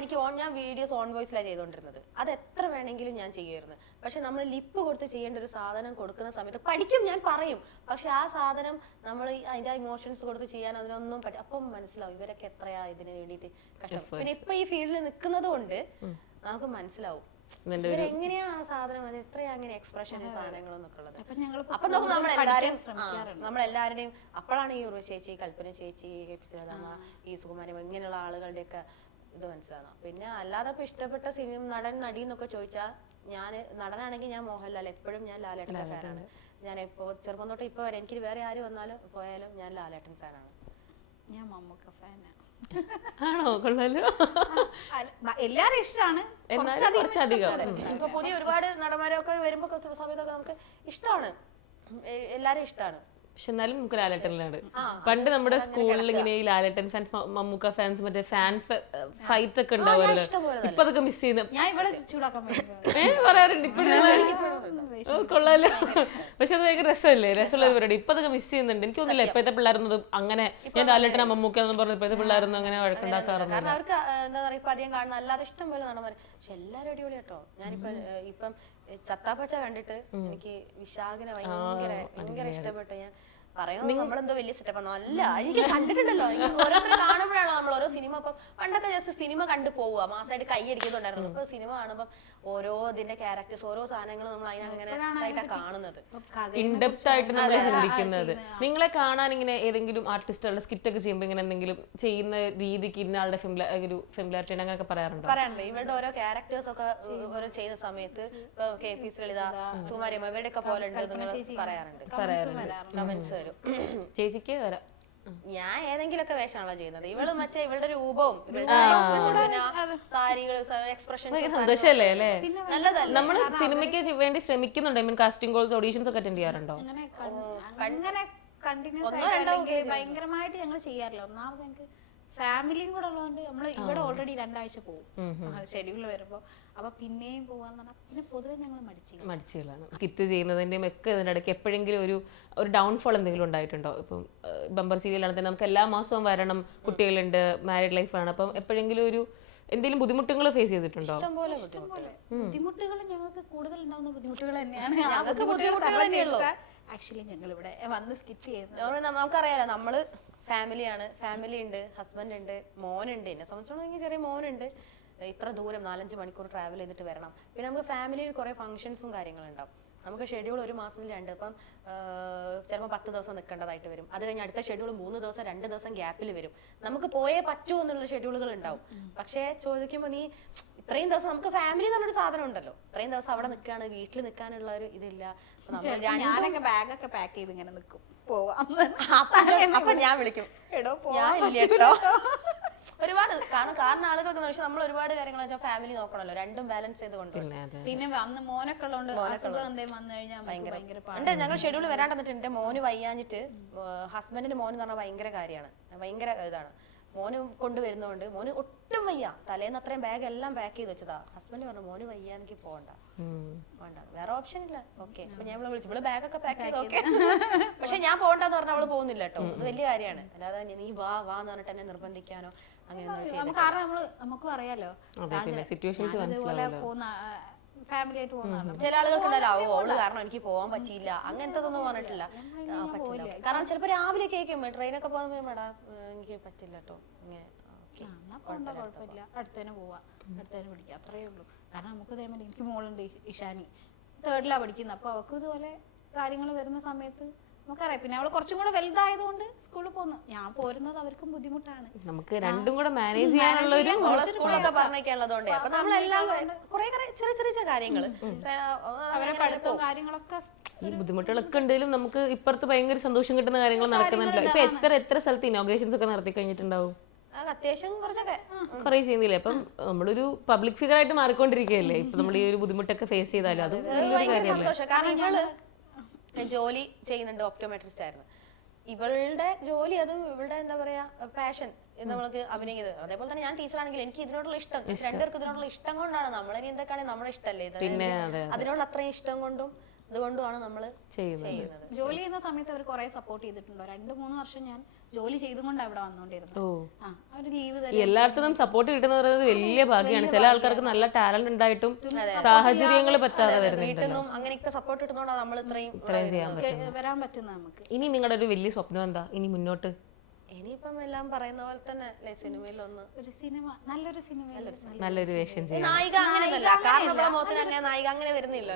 എനിക്ക് ഞാൻ വീഡിയോസ് ഓൺ വോയിസിലാണ് ചെയ്തോണ്ടിരുന്നത്. അത് എത്ര വേണമെങ്കിലും ഞാൻ ചെയ്യുമായിരുന്നു. പക്ഷെ നമ്മൾ ലിപ്പ് കൊടുത്ത് ചെയ്യേണ്ട ഒരു സാധനം കൊടുക്കുന്ന സമയത്ത് പഠിക്കും, ഞാൻ പറയും. പക്ഷെ ആ സാധനം നമ്മൾ അതിന്റെ ഇമോഷൻസ് കൊടുത്ത് ചെയ്യാൻ അതിനൊന്നും പറ്റും. അപ്പം മനസ്സിലാവും ഇവരൊക്കെ എത്രയാ ഇതിന് വേണ്ടിയിട്ട് കഷ്ടം. പിന്നെ ഇപ്പൊ ഈ ഫീൽഡിൽ നിൽക്കുന്നത് കൊണ്ട് നമുക്ക് മനസ്സിലാവും എങ്ങനെയാ ആ സാധനം, അത് എത്രയാ അങ്ങനെ എക്സ്പ്രഷൻ സാധനങ്ങളൊക്കെ ഉള്ളത്. അപ്പൊ നോക്കും നമ്മളെല്ലാവരുടെയും അപ്പോഴാണ് ഈ ഉർവശി ചേച്ചി, കൽപ്പന ചേച്ചി, ഈ സുകുമാരി ഇങ്ങനെയുള്ള ആളുകളുടെ ഒക്കെ ഇത് മനസ്സിലാകുന്നത്. പിന്നെ അല്ലാതെ ഇപ്പൊ ഇഷ്ടപ്പെട്ട സിനിമ നടൻ നടി എന്നൊക്കെ ചോദിച്ചാൽ ഞാൻ നടനാണെങ്കിൽ ഞാൻ മോഹൻലാൽ, എപ്പോഴും ഞാൻ ലാലേട്ടന്റെ ഫാനാണ്. ഞാൻ ഇപ്പോ ചെറുപ്പം തൊട്ട് ഇപ്പൊ വരെ എനിക്ക് വേറെ ആര് വന്നാലും പോയാലും ഞാൻ ലാലേട്ടൻ ഫാനാണ്. ഞാൻ മമ്മൂക്ക ഫാനാണ്. ആണോ? കൊള്ളാലോ. എല്ലാരും ഇഷ്ടമാണ്. ഇപ്പൊ പുതിയ ഒരുപാട് നടന്മാരൊക്കെ വരുമ്പോ സമയത്തൊക്കെ നമുക്ക് ഇഷ്ടമാണ്, എല്ലാരും ഇഷ്ടമാണ്. പക്ഷെ എന്നാലും നമുക്ക് ലാലേട്ടനിലാണ്. പണ്ട് നമ്മുടെ സ്കൂളിൽ ഇങ്ങനെ ഈ ലാലേട്ടൻ ഫാൻസ്, മമ്മൂക്ക ഫാൻസ്, മറ്റേ ഫാൻസ് ഫൈറ്റ്സ് ഒക്കെ ഉണ്ടാവുമല്ലോ. ഇപ്പൊ അതൊക്കെ മിസ് ചെയ്യുന്നു പറയാറുണ്ട് ഇപ്പോഴും. കൊള്ളാലോ. പക്ഷെ അത് ഭയങ്കര രസമല്ലേ, രസമുള്ള പരിപാടി. ഇപ്പൊ അതൊക്കെ മിസ് ചെയ്യുന്നുണ്ട്. എനിക്ക് തോന്നുന്നില്ല ഇപ്പോഴത്തെ പിള്ളേരൊന്നും അങ്ങനെ ഞാൻ ലാലേട്ടൻ മമ്മൂക്ക എന്ന് പറഞ്ഞ ഇപ്പോഴത്തെ പിള്ളേരൊന്നും അങ്ങനെ വഴക്കുണ്ടാക്കാറുണ്ട്. കാരണം അവർക്ക് എന്താ പറയുക ഇപ്പൊ അധികം കാണുന്ന അല്ലാതെ ഇഷ്ടം പോലെ നടന്മാർ. പക്ഷെ എല്ലാരും അടിപൊളി കേട്ടോ. ഇപ്പം ചത്താപ്പച്ച കണ്ടിട്ട് എനിക്ക് വിശാഖിനെ ഭയങ്കര ഇഷ്ടപ്പെട്ടു. ഞാൻ പറയുന്നത് നമ്മളെന്തോ വലിയ സെറ്റപ്പ് അല്ല, എനിക്ക് കണ്ടിട്ടുണ്ടല്ലോ. ഓരോരുത്തർ കാണുമ്പോഴാണോ നമ്മൾ ഓരോ സിനിമ. ഇപ്പം പണ്ടൊക്കെ ജസ്റ്റ് സിനിമ കണ്ടു പോവുക, മാസമായിട്ട് കൈ അടിക്കുന്നുണ്ടായിരുന്നു. ഇപ്പൊ സിനിമ കാണുമ്പോൾ ഓരോ ഇതിന്റെ ക്യാരക്ടേഴ്സ്, ഓരോ സാധനങ്ങൾ നമ്മൾ അതിനങ്ങനെ കാണുന്നത്, ഇൻഡെപ്ത് ആയിട്ട് നമ്മൾ ചിന്തിക്കുന്നത്. നിങ്ങളെ കാണാൻ ഇങ്ങനെ ഏതെങ്കിലും ആർട്ടിസ്റ്റുകളുടെ സ്കിറ്റ് ഒക്കെ ചെയ്യുമ്പോൾ ഇങ്ങനെ എന്തെങ്കിലും ചെയ്യുന്ന രീതിക്ക് ഇന്ന ആളുടെ ഒരു ഫെമിലാരിറ്റി അങ്ങനെയൊക്കെ പറയാറുണ്ട്? പറയാറുണ്ട്. ഇവരുടെ ഓരോ ക്യാരക്ടേഴ്സ് ഒക്കെ ഓരോ ചെയ്യുന്ന സമയത്ത് ഇപ്പൊ KP ലളിത, സുമാരിയമ്മ ഇവരുടെ ഒക്കെ പോലെ ഉണ്ട് പറയാറുണ്ട്. കമന്റ്സ് വരും. ചേച്ചിക്ക് വരാം. ഞാൻ ഏതെങ്കിലുമൊക്കെ വേഷമാണല്ലോ ചെയ്യുന്നത്. ഇവള് മറ്റേ ഇവളുടെ രൂപവും സാരികള് എക്സ്പ്രഷൻസ് സന്തോഷല്ലേ അല്ലേ? നമ്മൾ സിനിമയ്ക്ക് വേണ്ടി ശ്രമിക്കുന്നുണ്ട്. I mean casting calls, auditions ഒക്കെ അറ്റൻഡ് ചെയ്യാറുണ്ടോ? അങ്ങനെ കണ്ടിന്യൂസ് ഭയങ്കരമായിട്ട് ഞങ്ങൾ ചെയ്യാറില്ല. ഒന്നാമത് ഞങ്ങൾക്ക് ഫാമിലിയും കൂടെ ഉള്ളതുകൊണ്ട് നമ്മൾ ഇവിടെ ഓൾറെഡി 2 ആഴ്ച പോകും ഷെഡ്യൂൾ വരുമ്പോ. അപ്പൊ പിന്നെയും പോവാന്ന് പറഞ്ഞാൽ പിന്നെ പൊതുവെ ഞങ്ങൾ മടിച്ചുകളാണ്. സ്കിറ്റ് ചെയ്യുന്നതിന്റെയും ഒക്കെ ഇതിന്റെ ഇടയ്ക്ക് എപ്പോഴെങ്കിലും ഒരു ഡൗൺഫോൾ എന്തെങ്കിലും ഉണ്ടായിട്ടുണ്ടോ? ഇപ്പം ബമ്പർ സീരിയലാണെങ്കിൽ നമുക്ക് എല്ലാ മാസവും വരണം, കുട്ടികളുണ്ട്, മാരീഡ് ലൈഫാണ്. അപ്പം എപ്പോഴെങ്കിലും എന്തെങ്കിലും ബുദ്ധിമുട്ടുകൾ ഫേസ് ചെയ്തിട്ടുണ്ടോ? ബുദ്ധിമുട്ടുകൾ ഞങ്ങൾക്ക് കൂടുതൽ ഉണ്ടാവുന്ന ബുദ്ധിമുട്ടുകൾ തന്നെയാണ്. ആക്ച്വലി ഞങ്ങൾ ഇവിടെ വന്ന് സ്കിറ്റ് ചെയ്യുന്നത് നമുക്കറിയാലോ. നമ്മള് ഫാമിലിയാണ്, ഫാമിലി ഉണ്ട്, ഹസ്ബൻഡ് ഉണ്ട്, മോനുണ്ട്. എന്നെ സംബന്ധിച്ചോളം ചെറിയ മോനുണ്ട്. ഇത്ര ദൂരം 4-5 മണിക്കൂർ ട്രാവൽ ചെയ്തിട്ട് വരണം. പിന്നെ നമുക്ക് ഫാമിലിയിൽ കുറെ ഫംഗ്ഷൻസും കാര്യങ്ങളുണ്ടാവും. നമുക്ക് ഷെഡ്യൂൾ ഒരു മാസത്തിൽ 2, ഇപ്പം ചിലപ്പോൾ 10 ദിവസം നിൽക്കേണ്ടതായിട്ട് വരും. അത് കഴിഞ്ഞ് അടുത്ത ഷെഡ്യൂൾ 3 ദിവസം 2 ദിവസം ഗ്യാപ്പിൽ വരും. നമുക്ക് പോയേ പറ്റൂ എന്നുള്ള ഷെഡ്യൂളുകൾ ഉണ്ടാവും. പക്ഷേ ചോദിക്കുമ്പോൾ നീ ഇത്രയും ദിവസം നമുക്ക് ഫാമിലി എന്നൊരു സാധനം ഉണ്ടല്ലോ, ഇത്രയും ദിവസം അവിടെ നിൽക്കാണ്, വീട്ടിൽ നിൽക്കാനുള്ള ഒരു ഇതില്ല. ഞാനൊക്കെ ബാഗൊക്കെ പാക്ക് ചെയ്ത് ഇങ്ങനെ നിൽക്കും, പോവാം. അപ്പൊ ഞാൻ വിളിക്കും, ഒരുപാട് കാരണം ആളുകൾക്ക് പക്ഷെ നമ്മൾ ഒരുപാട് കാര്യങ്ങൾ ഫാമിലി നോക്കണല്ലോ, രണ്ടും ബാലൻസ് ചെയ്ത് കൊണ്ടുപോകും. പിന്നെ വന്ന് മോനൊക്കെ ഉള്ളതുകൊണ്ട് വന്നു കഴിഞ്ഞാൽ ഭയങ്കര ഉണ്ട്. ഞങ്ങൾ ഷെഡ്യൂൾ വരാണ്ട് വന്നിട്ട് എന്റെ മോന് വയ്യാഞ്ഞിട്ട്, ഹസ്ബൻഡിന്റെ മോന് എന്ന് പറഞ്ഞാൽ ഭയങ്കര കാര്യമാണ്, ഭയങ്കര ഇതാണ്. മോന് കൊണ്ടുവരുന്നതുകൊണ്ട് മോന് ഒട്ടും വയ്യ. തലേന്ന് അത്രയും ബാഗ് എല്ലാം പാക്ക് ചെയ്ത് വെച്ചതാ. ഹസ്ബൻഡ് പറഞ്ഞു മോന് വയ്യ, എനിക്ക് പോകണ്ട, വേണ്ട, വേറെ ഓപ്ഷൻ ഇല്ല. ഓക്കെ, അപ്പൊ ഞാൻ വിളിച്ചു, ഇവള് ബാഗൊക്കെ പാക്ക് ചെയ്ത് ഓക്കെ. പക്ഷെ ഞാൻ പോകണ്ടെന്ന് പറഞ്ഞാൽ അവള് പോകുന്നില്ല കേട്ടോ. അത് വലിയ കാര്യമാണ്. അല്ലാതെ നീ വാന്ന് പറഞ്ഞിട്ട് എന്നെ നിർബന്ധിക്കാനോ അങ്ങനെ. കാരണം നമുക്കും അറിയാലോ അതുപോലെ പോകുന്ന ഫാമിലി ആയിട്ട് പോകുന്നതാണ്. ചില ആളുകൾക്ക് ഉണ്ടാവും അവള് കാരണം എനിക്ക് പോകാൻ പറ്റിയില്ല, അങ്ങനത്തെ പറഞ്ഞിട്ടില്ല. കാരണം ചിലപ്പോ രാവിലെ കേൾക്കും ട്രെയിനൊക്കെ പോകുമ്പോ മേഡം എനിക്ക് പറ്റില്ല കേട്ടോ, കുഴപ്പമില്ല, അടുത്തന്നെ പോവാ, അടുത്തന്നെ പിടിക്കുക, അത്രയേ ഉള്ളൂ. കാരണം നമുക്ക് ഇതേമാതിരി എനിക്ക് മോളുണ്ട് ഇഷാനി, 3rd പഠിക്കുന്നത്. അപ്പൊ അവൾക്ക് ഇതുപോലെ കാര്യങ്ങൾ വരുന്ന സമയത്ത് നമുക്കറിയാം. പിന്നെ അവള് കുറച്ചും കൂടെ വലുതായതുകൊണ്ട് സ്കൂളിൽ പോകുന്നു. ഞാൻ പോരുന്നത് അവർക്കും ബുദ്ധിമുട്ടാണ്. നമുക്ക് രണ്ടും കൂടെ മാനേജ് ചെയ്യാനുള്ള സ്കൂളൊക്കെ പറഞ്ഞേക്കുള്ളതുകൊണ്ട് അപ്പൊ നമ്മളെല്ലാം കുറെ ചെറിയ ചെറിയ കാര്യങ്ങൾ അവരെ പഠിത്തവും കാര്യങ്ങളൊക്കെ ഈ ബുദ്ധിമുട്ടുകളൊക്കെ ഉണ്ടെങ്കിലും നമുക്ക് ഇപ്പുറത്ത് ഭയങ്കര സന്തോഷം കിട്ടുന്ന കാര്യങ്ങൾ നടക്കുന്നുണ്ടല്ലോ. ഇപ്പൊ എത്ര സ്ഥലത്ത് ഇനോഗ്രേഷൻസ് ഒക്കെ നടത്തി കഴിഞ്ഞിട്ടുണ്ടാവും? അത്യാവശ്യം കുറച്ചൊക്കെ കുറെ ചെയ്യുന്നില്ലേ? അപ്പം നമ്മളൊരു പബ്ലിക് ഫിഗർ ആയിട്ട് മാറിക്കൊണ്ടിരിക്കുകയല്ലേ ഇപ്പൊ നമ്മൾ ഈ ഒരു ബുദ്ധിമുട്ടൊക്കെ ഫേസ് ചെയ്താലും അത് വലിയൊരു ഭയങ്കര കാര്യമല്ലേ? സന്തോഷം. കാരണം ഇവള് ജോലി ചെയ്യുന്നുണ്ട്, ഓപ്റ്റോമെട്രിസ്റ്റ് ആയിരുന്നു. ഇവളുടെ ജോലി അതും ഇവളുടെ എന്താ പറയാ പാഷൻ നമ്മൾക്ക് അഭിനയിക്കുന്നത്. അതേപോലെ തന്നെ ഞാൻ ടീച്ചറാണെങ്കിൽ എനിക്ക് ഇതിനോടുള്ള ഇഷ്ടം, രണ്ടുപേർക്ക് ഇതിനോടുള്ള ഇഷ്ടം കൊണ്ടാണ്. നമ്മളിനി എന്തൊക്കെയാണ് നമ്മുടെ ഇഷ്ടമല്ലേ ഇത്, പിന്നെ അതെ അതിനോട് അത്രയും ഇഷ്ടം കൊണ്ടും ഇതുകൊണ്ടുമാണ് നമ്മൾ ചെയ്യുന്നത്. ജോലി ചെയ്യുന്ന സമയത്ത് അവർ കുറെ സപ്പോർട്ട് ചെയ്തിട്ടുണ്ടോ? 2-3 വർഷം ഞാൻ ജോലി ചെയ്തുകൊണ്ടാണ് ഇവിടെ വന്നോണ്ടിരുന്നത്. ഓ അവര് ലീവ് ഈ എല്ലായിടത്തും സപ്പോർട്ട് കിട്ടുന്ന പറയുന്നത് വലിയ ഭാഗ്യമാണ്. ചില ആൾക്കാർക്ക് നല്ല ടാലന്റ് ഉണ്ടായിട്ടും സാഹചര്യങ്ങൾ പറ്റാതെ വരുന്നുണ്ട്. വീട്ടിൽ നിന്നും അങ്ങനെയൊക്കെ സപ്പോർട്ട് കിട്ടുന്നോണ്ടാണ് നമ്മൾ ഇത്രയും ചെയ്യാൻ പറ്റും. വരാൻ പറ്റുന്ന നമുക്ക്. ഇനി നിങ്ങളുടെ ഒരു വലിയ സ്വപ്നം എന്താ ഇനി മുന്നോട്ട്? ഇനിയിപ്പം എല്ലാം പറയുന്ന പോലെ തന്നെ സിനിമയിലൊന്ന് ഒരു സിനിമ, നല്ലൊരു സിനിമ, നല്ലൊരു വേഷം ചെയ്യാം. നായിക അങ്ങനെയല്ല, കാരണം ഇവിടെ മുഖത്തിന് അങ്ങനെ നായിക അങ്ങനെ വരുന്നില്ല.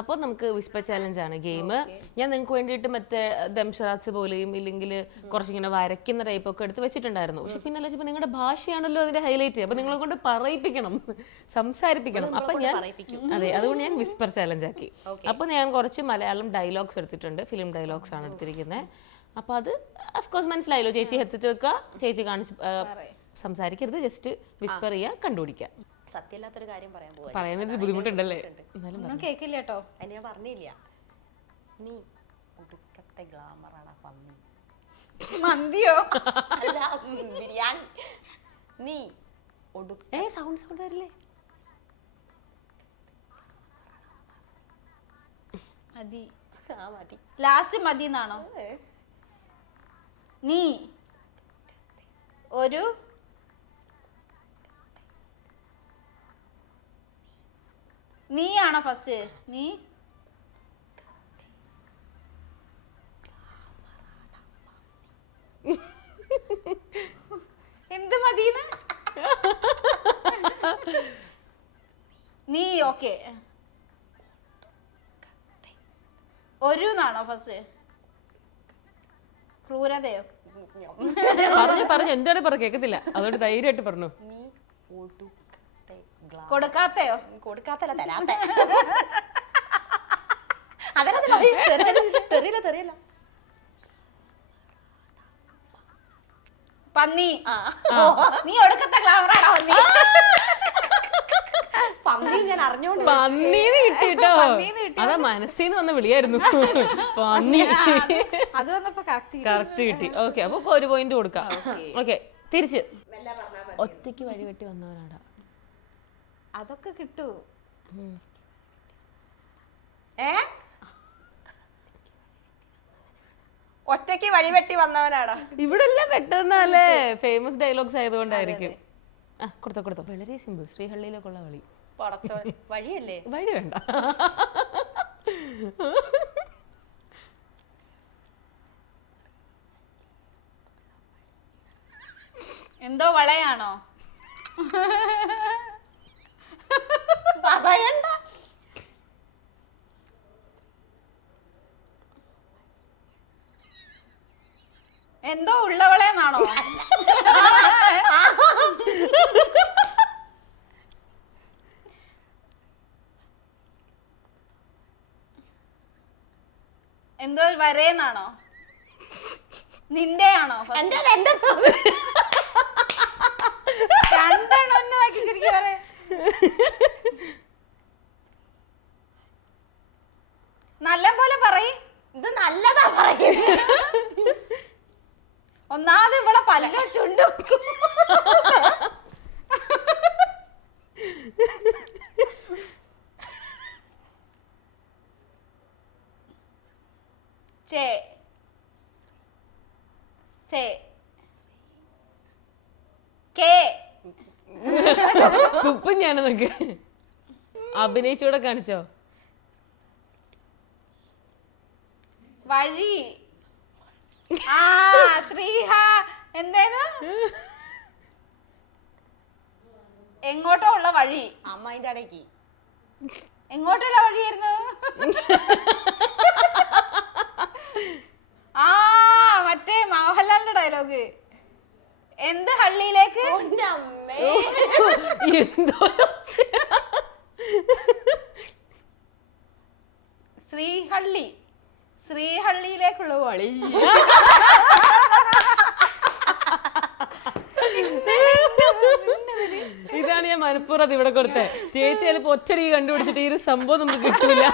അപ്പോൾ നമുക്ക് വിസ്പർ ചാലഞ്ച് ആണ് ഗെയിം. ഞാൻ നിങ്ങൾക്ക് വേണ്ടിയിട്ട് മറ്റേ ദംഷറാച്ച് പോലെയും ഇല്ലെങ്കിൽ കുറച്ചിങ്ങനെ വരയ്ക്കുന്ന ടൈപ്പ് ഒക്കെ എടുത്ത് വെച്ചിട്ടുണ്ടായിരുന്നു. പക്ഷെ പിന്നെ വെച്ചപ്പോൾ നിങ്ങളുടെ ഭാഷയാണല്ലോ അതിന്റെ ഹൈലൈറ്റ്. അപ്പൊ നിങ്ങളെ കൊണ്ട് പറയിപ്പിക്കണം, സംസാരിപ്പിക്കണം. അപ്പൊ ഞാൻ അതെ, അതുകൊണ്ട് ഞാൻ വിസ്പർ ചാലഞ്ച് ആക്കി. അപ്പൊ ഞാൻ കുറച്ച് മലയാളം ഡയലോഗ്സ് എടുത്തിട്ടുണ്ട്, ഫിലിം ഡയലോഗ്സ് ആണ് എടുത്തിരിക്കുന്നത്. അപ്പൊ അത് അഫ്കോഴ്സ് മനസ്സിലായല്ലോ. ചേച്ചി ഹെഡ്സെറ്റ് വെക്കുക, ചേച്ചി കാണിച്ച് സംസാരിക്കരുത്, ജസ്റ്റ് വിസ്പർ ചെയ്യുക, കണ്ടുപിടിക്കുക. സത്യമില്ലാത്തൊരു കാര്യം പറയാൻ പോവാ. പറയുന്നൊരു ബുദ്ധിമുട്ടുണ്ടല്ലേ? ഒന്നും കേക്കില്ല കേട്ടോ. അതിന് ഞാൻ പറഞ്ഞില്ല. നീ ഒടുക്കത്തെ ഗ്ലാമറാണ് പന്നി. മന്തിയോ? അല്ല, ബിരിയാണി. നീ സൗണ്ട് വരില്ലേ? മതി. മതി. ലാസ്റ്റ് മതി എന്നാണോ? നീ ഒരു നീയാണോ ഫസ്റ്റ്? നീ എന്ത് മതിന്ന്? നീ ഓക്കെ. ഒരു എന്നാണോ ഫസ്റ്റ്? ക്രൂരതയോ? പറഞ്ഞു എന്താണ് പറ കേൾക്കത്തില്ല, അതുകൊണ്ട് ധൈര്യമായിട്ട് പറഞ്ഞു. നീ ഒടുക്കത്തെ കൊടുക്കാത്തയോ? കൊടുക്കാത്തല്ല, തരാത്ത. തെറിയില്ല തെറിയില്ല. പന്നി. നീ ഒടുക്കത്തെ ഗ്ലാമറാണോ പന്നി? പന്നി ഞാൻ അറിഞ്ഞോണ്ട് പന്നീന്ന് കിട്ടിട്ടോ. അതാ മനസ്സിന്ന് വന്ന വിളിയായിരുന്നു പന്നി. അത് വന്നപ്പോ കറക്റ്റ് കിട്ടി. ഓക്കെ, അപ്പൊ 1 പോയിന്റ് കൊടുക്കാം. ഓക്കെ, തിരിച്ച് ഒറ്റയ്ക്ക് വഴിവെട്ടി വന്നവനാടാ. അതൊക്കെ കിട്ടൂ. ഒറ്റയ്ക്ക് വഴിവെട്ടി വന്നവനാടാ. ഇവിടെ എല്ലാം പെട്ടെന്നല്ലേ, ഫേമസ് ഡയലോഗ്സ് ആയതുകൊണ്ടായിരിക്കും. കൊടുത്തോ. വളരെ സിമ്പിൾ. ശ്രീഹള്ളിയിലേക്കുള്ള വഴി. വഴിയല്ലേ? വഴി വേണ്ട. എന്തോ വളയാണോ? പറയണ്ട. എന്തോ ഉള്ളവളെന്നാണോ? എന്തോ വരേന്നാണോ? നിന്റെ ആണോ? രണ്ടെണ്ണം നല്ല പോലെ പറയ്. ഇത് നല്ലതാ പറയും. ഒന്നാമത് ഇവിടെ പല്ലോ ചുണ്ടും. തുപ്പും ഞാനൊക്കെ അഭിനയിച്ചൂടെ കാണിച്ചോ? വഴി. ശ്രീഹ എന്തേനു? എങ്ങോട്ടോ ഉള്ള വഴി. അമ്മ അടയ്ക്ക്. എങ്ങോട്ടുള്ള വഴിയായിരുന്നു? മറ്റേ മോഹൻലാലിന്റെ ഡയലോഗ്. എന്ത് ഹള്ളിയിലേക്ക്? എന്തോ ശ്രീഹള്ളിയിലേക്കുള്ള വഴി. ഇതാണ് ഞാൻ മനഃപൂർവ്വം അത് ഇവിടെ കൊടുത്തത്. ചേച്ചി ചിലപ്പോ ഒറ്റടിക്ക് കണ്ടുപിടിച്ചിട്ട് ഈ ഒരു സംഭവം നമുക്ക് കിട്ടൂല.